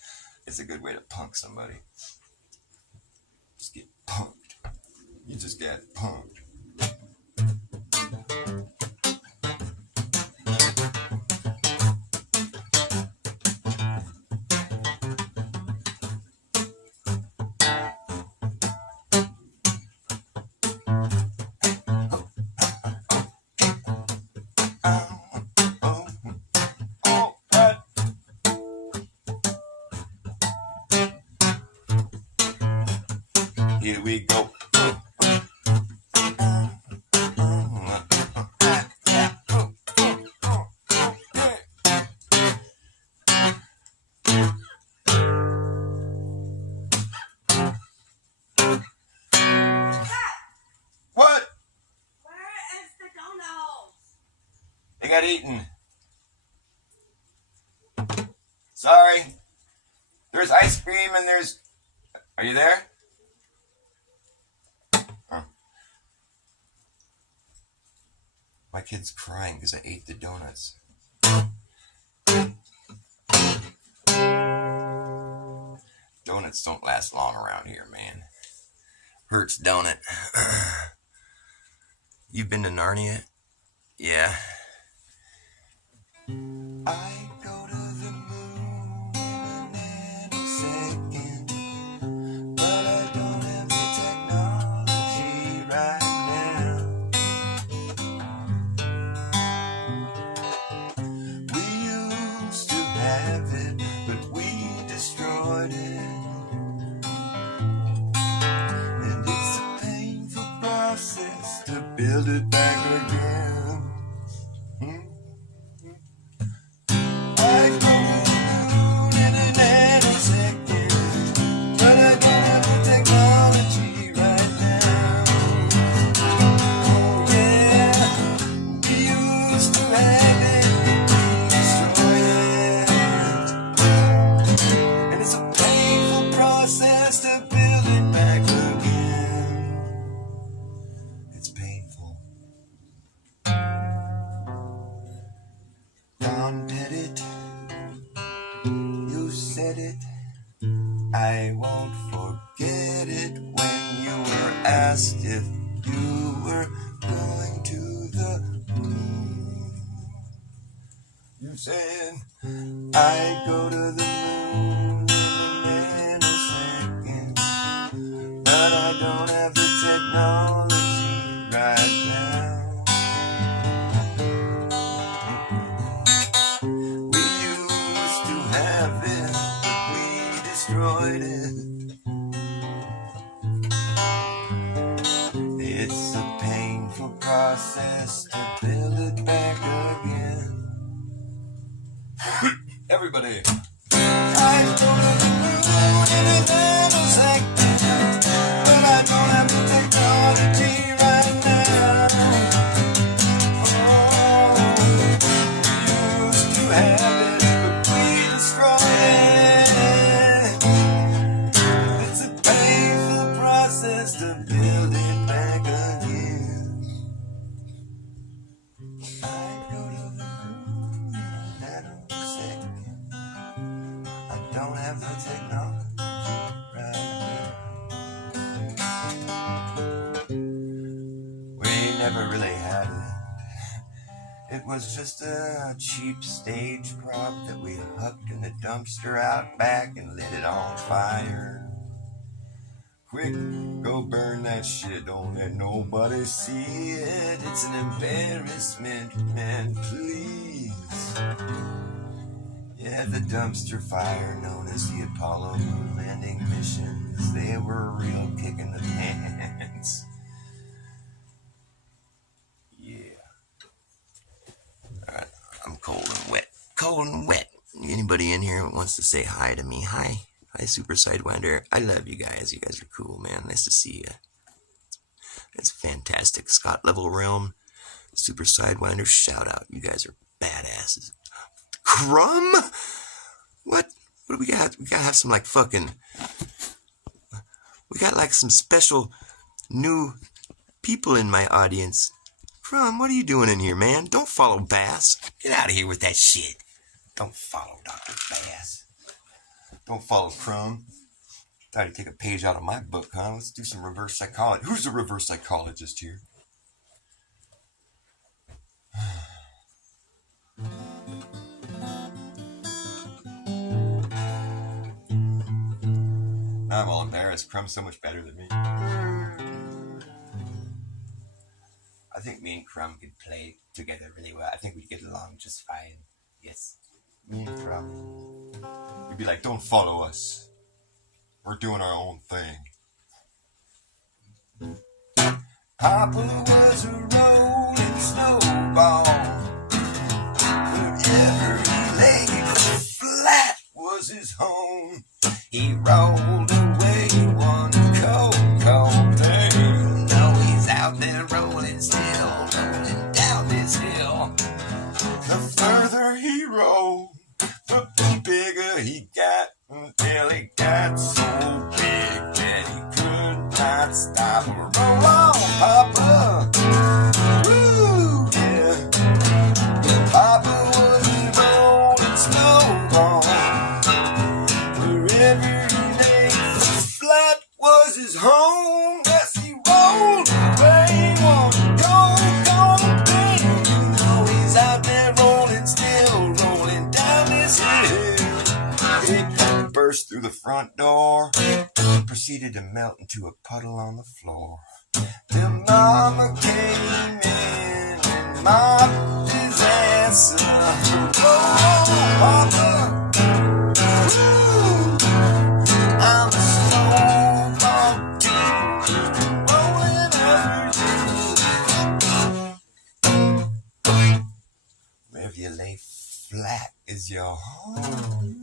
It's a good way to punk somebody. Just get punked. You just get punked. we go. What? Where is the donuts? They got eaten. Sorry. There's ice cream and there's... Are you there? Oh. My kid's crying because I ate the donuts. Donuts don't last long around here, man. Hurts, don't it? You've been to Narnia? Yeah. I go to the moon in a nanosecond, but I don't have the technology right now. We used to have it, but we destroyed it. And it's a painful process to build it back again. I won't forget it when you were asked if you were going to the moon. You said, I go to the moon in a nanosecond, but I don't have the technology right now. We used to have it, destroyed it. It's a painful process to build it back again. Everybody. I go to the moon in a nanosecond, but I don't have the technology right now. Oh, we used to have it, but we destroyed it. To build it back again. I go to the moon in a nanosecond. I don't have the technology right now. We never really had it. It was just a cheap stage prop that we hucked in the dumpster out back and lit it on fire. Quick, go burn that shit, don't let nobody see it. It's an embarrassment, man, please. Yeah, the dumpster fire known as the Apollo moon landing missions, they were a real kick in the pants. Yeah. Alright, I'm cold and wet. Cold and wet. Anybody in here wants to say hi to me? Hi. Hi, Super Sidewinder. I love you guys. You guys are cool, man. Nice to see you. It's fantastic. Scott Level Realm, Super Sidewinder, shout out. You guys are badasses. Crumb? What do we got? We gotta have some like fucking... We got like some special new people in my audience. Crumb, what are you doing in here, man? Don't follow Bass. Get out of here with that shit. Don't follow Dr. Bass. Don't follow Crumb. Thought he'd take a page out of my book, huh? Let's do some reverse psychology. Who's the reverse psychologist here? Now I'm all embarrassed. Crumb's so much better than me. I think me and Crumb could play together really well. I think we'd get along just fine. Yes. Me and Crumb. We'd be like, don't follow us. We're doing our own thing. Papa was a rolling snowball. Wherever he laid flat was his home. He rolled away one cold day. Now he's out there rolling still, rolling down this hill. The further he rolled, the bigger he got, until he got so big that he could not stop. Roll on, Papa! Woo, yeah. Papa was a rolling snowball. Wherever he lay flat was his home. Yes, he rolled away one cold day. Now he's out there rolling still, rolling down this hill. He burst through the front door, proceeded to melt into a puddle on the floor. Till Mama came in and mopped his ass up. Oh, Papa, woo, I'm a snowball too, rolling every day. Wherever you lay flat is your home.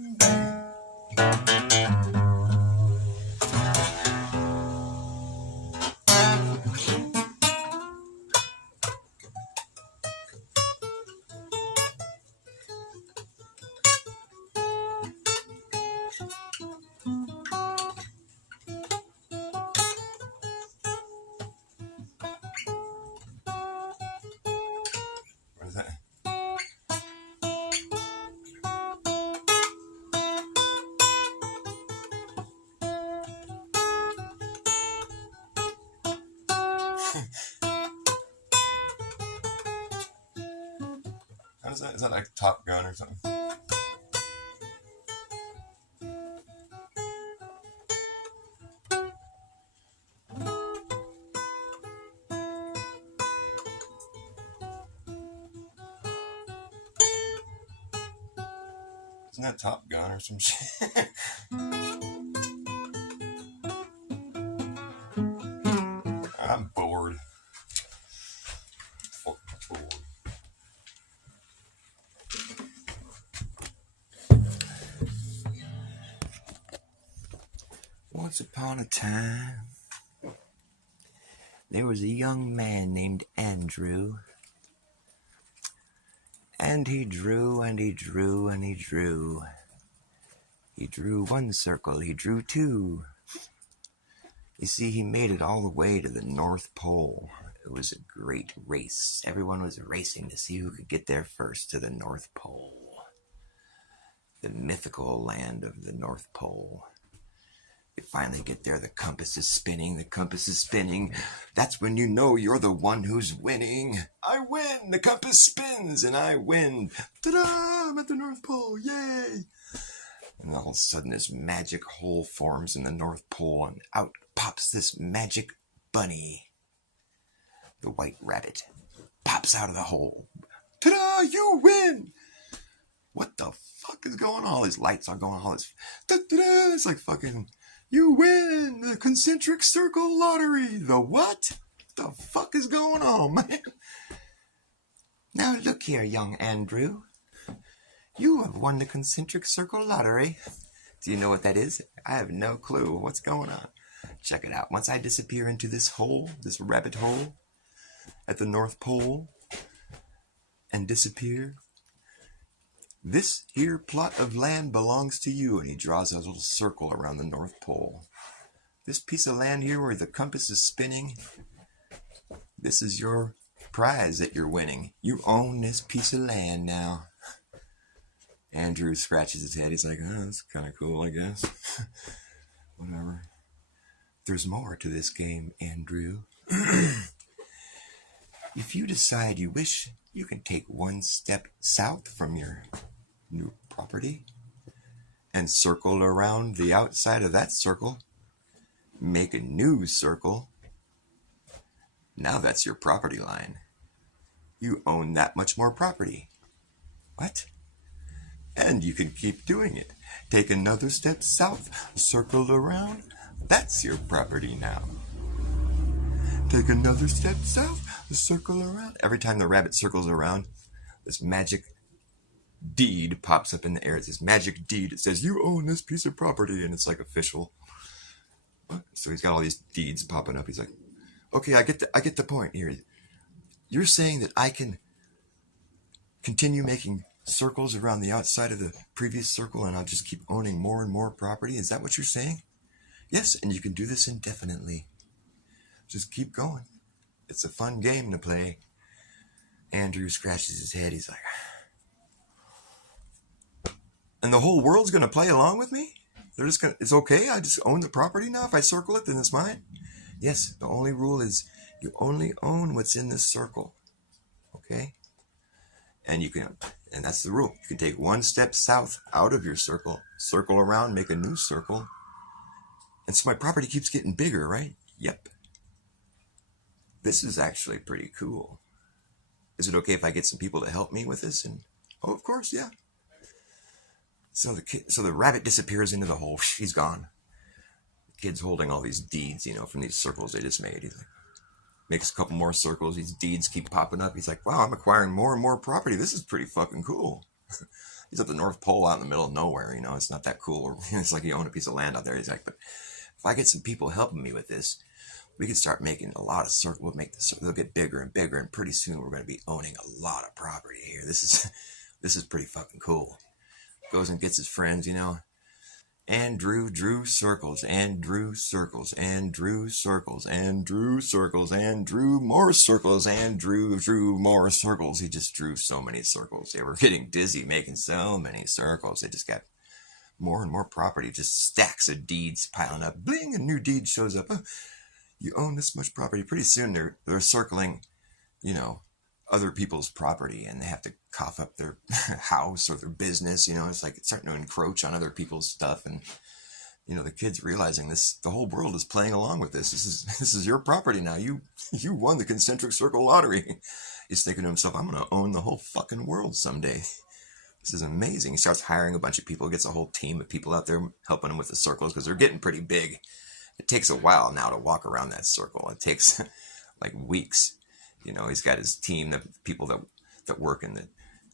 What is that? How is that? Is that like Top Gun or something? Isn't that Top Gun or some shit? I'm bored. Fucking bored. Once upon a time, there was a young man named Andrew. And he drew, and he drew, and he drew. He drew one circle, he drew two. You see, he made it all the way to the North Pole. It was a great race. Everyone was racing to see who could get there first to the North Pole. The mythical land of the North Pole. You finally get there, the compass is spinning, the compass is spinning. That's when you know you're the one who's winning. I win! The compass spins and I win. Ta-da! I'm at the North Pole, yay! And all of a sudden this magic hole forms in the North Pole and out pops this magic bunny. The white rabbit pops out of the hole. Ta-da! You win! What the fuck is going on? All these lights are going on. All this... Ta-da! It's like fucking... You win the concentric circle lottery. The what? The fuck is going on, man? Now look here, young Andrew. You have won the concentric circle lottery. Do you know what that is? I have no clue what's going on. Check it out. Once I disappear into this hole, this rabbit hole at the North Pole, and disappear, this here plot of land belongs to you. And he draws a little circle around the North Pole. This piece of land here where the compass is spinning, this is your prize that you're winning. You own this piece of land now. Andrew scratches his head. He's like, oh, that's kind of cool, I guess. Whatever. There's more to this game, Andrew. If you decide you wish, you can take one step south from your new property and circle around the outside of that circle. Make a new circle. Now that's your property line. You own that much more property. What? And you can keep doing it. Take another step south, circle around. That's your property now. Take another step south, circle around. Every time the rabbit circles around, this magic deed pops up in the air. It's this magic deed. It says, you own this piece of property, and it's like official. So he's got all these deeds popping up. He's like, okay, I get the point here. You're saying that I can continue making circles around the outside of the previous circle and I'll just keep owning more and more property? Is that what you're saying? Yes, and you can do this indefinitely. Just keep going. It's a fun game to play. Andrew scratches his head. He's like, and the whole world's going to play along with me? They're just gonna, it's okay, I just own the property now. If I circle it, then it's mine. Yes, the only rule is you only own what's in this circle. Okay? And you can, and that's the rule. You can take one step south out of your circle, circle around, make a new circle. And so my property keeps getting bigger, right? Yep. This is actually pretty cool. Is it okay if I get some people to help me with this? And oh, of course, yeah. So the rabbit disappears into the hole. He's gone. The kid's holding all these deeds, from these circles they just made. He's like, makes a couple more circles. These deeds keep popping up. He's like, wow, I'm acquiring more and more property. This is pretty fucking cool. He's at the North Pole out in the middle of nowhere. It's not that cool. It's like you own a piece of land out there. He's like, but if I get some people helping me with this, we can start making a lot of circles. We'll make they'll get bigger and bigger, and pretty soon we're going to be owning a lot of property here. This is pretty fucking cool. Goes and gets his friends, and drew circles, and drew circles, and drew circles, and drew circles, and drew more circles, and drew more circles. He just drew so many circles. They were getting dizzy making so many circles. They just got more and more property, just stacks of deeds piling up. Bling, a new deed shows up. Oh, you own this much property. Pretty soon they're circling, other people's property, and they have to cough up their house or their business. It's like it's starting to encroach on other people's stuff. And, the kid's realizing the whole world is playing along with this. This is your property now. You won the concentric circle lottery. He's thinking to himself, I'm going to own the whole fucking world someday. This is amazing. He starts hiring a bunch of people, gets a whole team of people out there helping him with the circles because they're getting pretty big. It takes a while now to walk around that circle. It takes like weeks. He's got his team of people that work in the,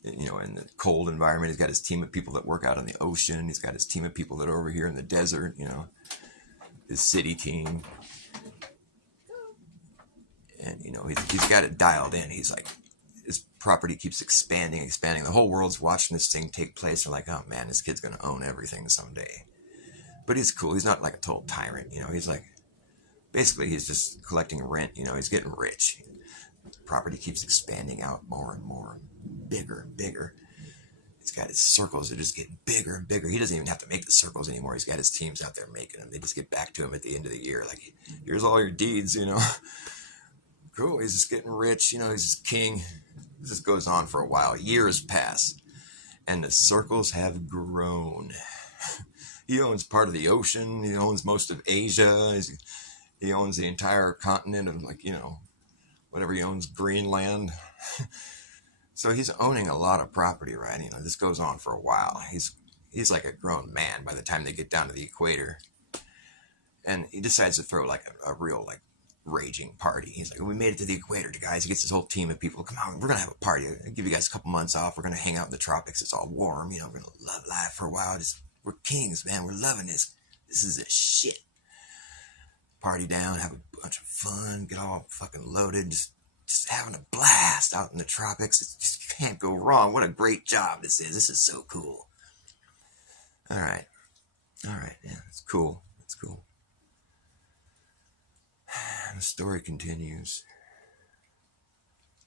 in the cold environment. He's got his team of people that work out on the ocean. He's got his team of people that are over here in the desert, his city team. And, he's got it dialed in. He's like, his property keeps expanding. The whole world's watching this thing take place. They're like, oh man, this kid's going to own everything someday. But he's cool. He's not like a total tyrant. He's like, basically he's just collecting rent. He's getting rich. Property keeps expanding out more and more, bigger and bigger. He's got his circles that just get bigger and bigger. He doesn't even have to make the circles anymore. He's got his teams out there making them. They just get back to him at the end of the year. Like, here's all your deeds, Cool. He's just getting rich. He's just king. This goes on for a while. Years pass. And the circles have grown. He owns part of the ocean. He owns most of Asia. He owns the entire continent of, whatever he owns, Greenland. So he's owning a lot of property, right? This goes on for a while. He's like a grown man by the time they get down to the equator. And he decides to throw like a real raging party. He's like, we made it to the equator, guys. He gets his whole team of people. Come on, we're going to have a party. I'll give you guys a couple months off. We're going to hang out in the tropics. It's all warm. We're going to love life for a while. We're kings, man. We're loving this. This is a shit. Party down, have a bunch of fun, get all fucking loaded, just having a blast out in the tropics. It just can't go wrong. What a great job this is. This is so cool. All right. Yeah, it's cool. It's cool. And the story continues.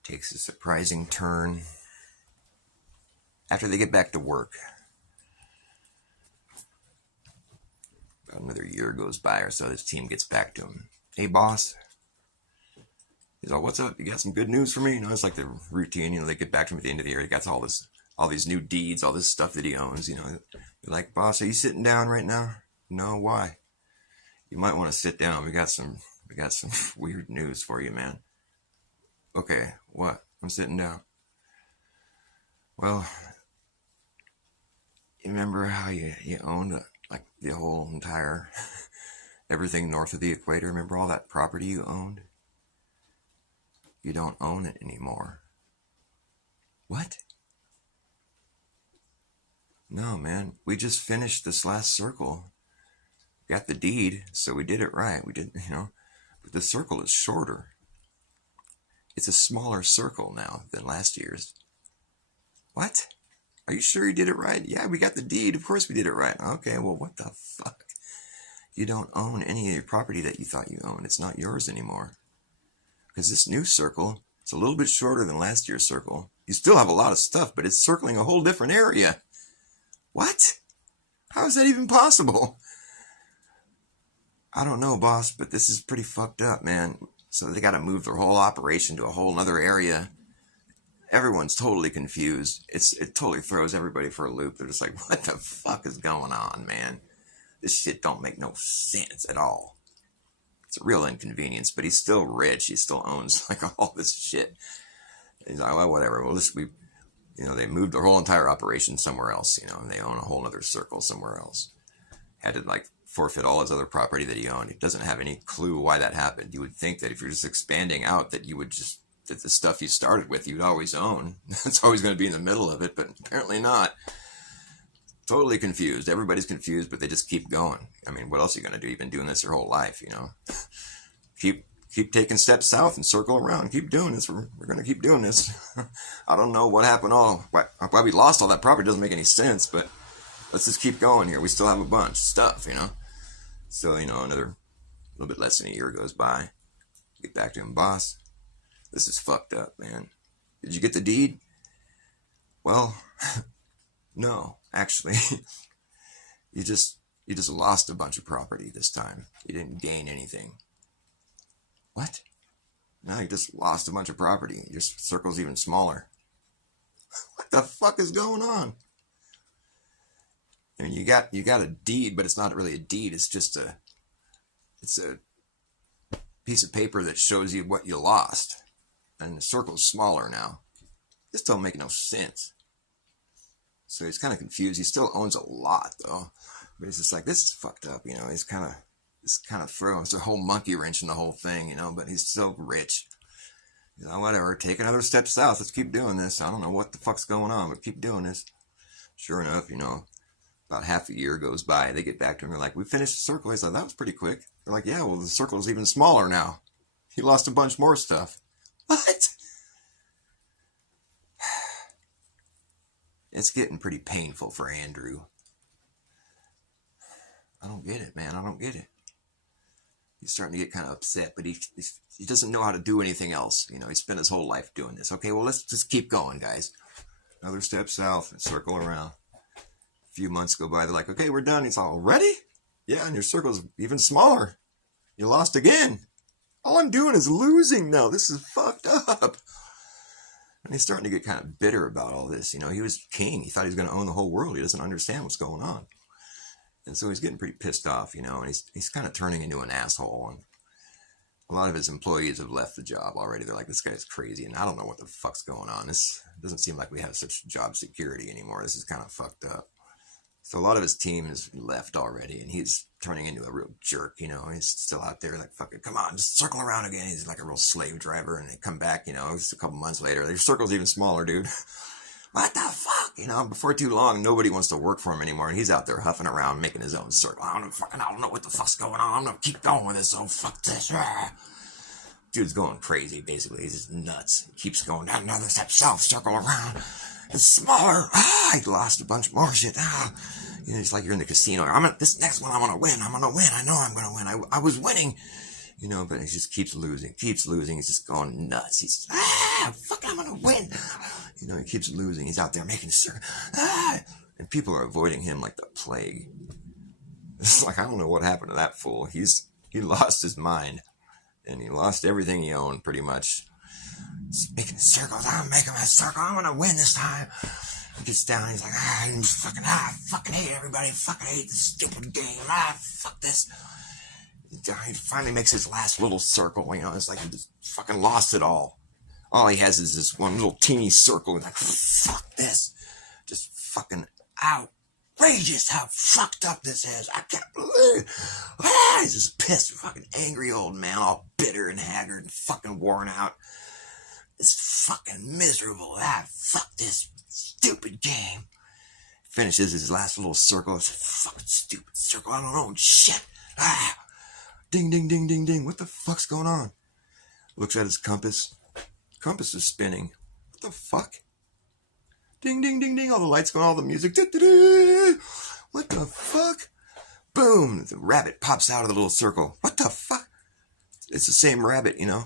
Takes a surprising turn. After they get back to work, another year goes by or so, his team gets back to him. Hey, boss. He's like, what's up? You got some good news for me? It's like the routine. They get back to him at the end of the year. He got all these new deeds, all this stuff that he owns. You're like, boss, are you sitting down right now? No, why? You might want to sit down. We got some weird news for you, man. Okay, what? I'm sitting down. Well, you remember how you owned the whole entire everything north of the equator? Remember all that property you owned? You don't own it anymore. What? No, man. We just finished this last circle. Got the deed, so we did it right. We did, but the circle is shorter. It's a smaller circle now than last year's. What? Are you sure you did it right? Yeah, we got the deed. Of course we did it right. Okay, well, what the fuck? You don't own any of your property that you thought you owned. It's not yours anymore. Because this new circle, it's a little bit shorter than last year's circle. You still have a lot of stuff, but it's circling a whole different area. What? How is that even possible? I don't know, boss, but this is pretty fucked up, man. So they got to move their whole operation to a whole other area. Everyone's totally confused. It totally throws everybody for a loop. They're just like, what the fuck is going on, man? This shit don't make no sense at all. It's a real inconvenience, but he's still rich. He still owns like all this shit. He's like, well, whatever. Well, they moved their whole entire operation somewhere else, and they own a whole other circle somewhere else. Had to like forfeit all his other property that he owned. He doesn't have any clue why that happened. You would think that if you're just expanding out that you would just, that the stuff you started with, you'd always own. It's always going to be in the middle of it, but apparently not. Totally confused. Everybody's confused, but they just keep going. I mean, what else are you going to do? You've been doing this your whole life, Keep taking steps south and circle around. Keep doing this. We're going to keep doing this. I don't know what happened. Why we lost all that property doesn't make any sense, but let's just keep going here. We still have a bunch of stuff, So, another little bit less than a year goes by. Get back to him, boss. This is fucked up, man. Did you get the deed? Well, no, actually. You just lost a bunch of property this time. You didn't gain anything. What? No, you just lost a bunch of property. Your circle's even smaller. What the fuck is going on? I mean, you got a deed, but it's not really a deed. It's just a piece of paper that shows you what you lost. And the circle's smaller now. This don't make no sense. So he's kind of confused. He still owns a lot, though. But he's just like, this is fucked up, He's kind of throwing a whole monkey wrench in the whole thing, But he's so rich. Whatever. Take another step south. Let's keep doing this. I don't know what the fuck's going on, but keep doing this. Sure enough, about half a year goes by. They get back to him. They're like, we finished the circle. He's like, that was pretty quick. They're like, yeah, well, the circle is even smaller now. He lost a bunch more stuff. What? It's getting pretty painful for Andrew. I don't get it, man. I don't get it. He's starting to get kind of upset, but he doesn't know how to do anything else. He spent his whole life doing this. Okay, well, let's just keep going, guys. Another step south and circle around. A few months go by. They're like, okay, we're done. He's all, ready? Yeah, and your circle's even smaller. You lost again. All I'm doing is losing now. This is fucked up. And he's starting to get kind of bitter about all this. He was king. He thought he was going to own the whole world. He doesn't understand what's going on. And so he's getting pretty pissed off, and he's kind of turning into an asshole. And a lot of his employees have left the job already. They're like, this guy's crazy, and I don't know what the fuck's going on. This doesn't seem like we have such job security anymore. This is kind of fucked up. So a lot of his team has left already, and he's turning into a real jerk, He's still out there like, fucking, come on, just circle around again. He's like a real slave driver, and they come back, just a couple months later. Their circle's even smaller, dude. What the fuck? Before too long, nobody wants to work for him anymore, and he's out there huffing around, making his own circle. I don't know what the fuck's going on. I'm gonna keep going with this. Oh, fuck this. Dude's going crazy, basically. He's just nuts. He keeps going down another step south, circle around. It's smaller. He lost a bunch more shit. It's like you're in the casino. This next one, I'm gonna win. I know I'm gonna win. I was winning. But he just keeps losing. He's just going nuts. He's, I'm gonna win. He keeps losing. He's out there making sure. And people are avoiding him like the plague. It's like, I don't know what happened to that fool. He lost his mind. And he lost everything he owned, pretty much. Just making circles. I'm making my circle. I'm gonna win this time. He gets down. He's like, I fucking hate everybody. I fucking hate this stupid game. Fuck this. He finally makes his last little circle. It's like he just fucking lost it all. All he has is this one little teeny circle. He's like, fuck this. Just fucking outrageous how fucked up this is. I can't believe. He's just pissed. Fucking angry old man, all bitter and haggard and fucking worn out. It's fucking miserable. Ah, fuck this stupid game. Finishes his last little circle. It's a fucking stupid circle. I don't know. Shit. Ah. Ding, ding, ding, ding, ding. What the fuck's going on? Looks at his compass. Compass is spinning. What the fuck? Ding, ding, ding, ding. All the lights going, all the music. What the fuck? Boom. The rabbit pops out of the little circle. What the fuck? It's the same rabbit, you know.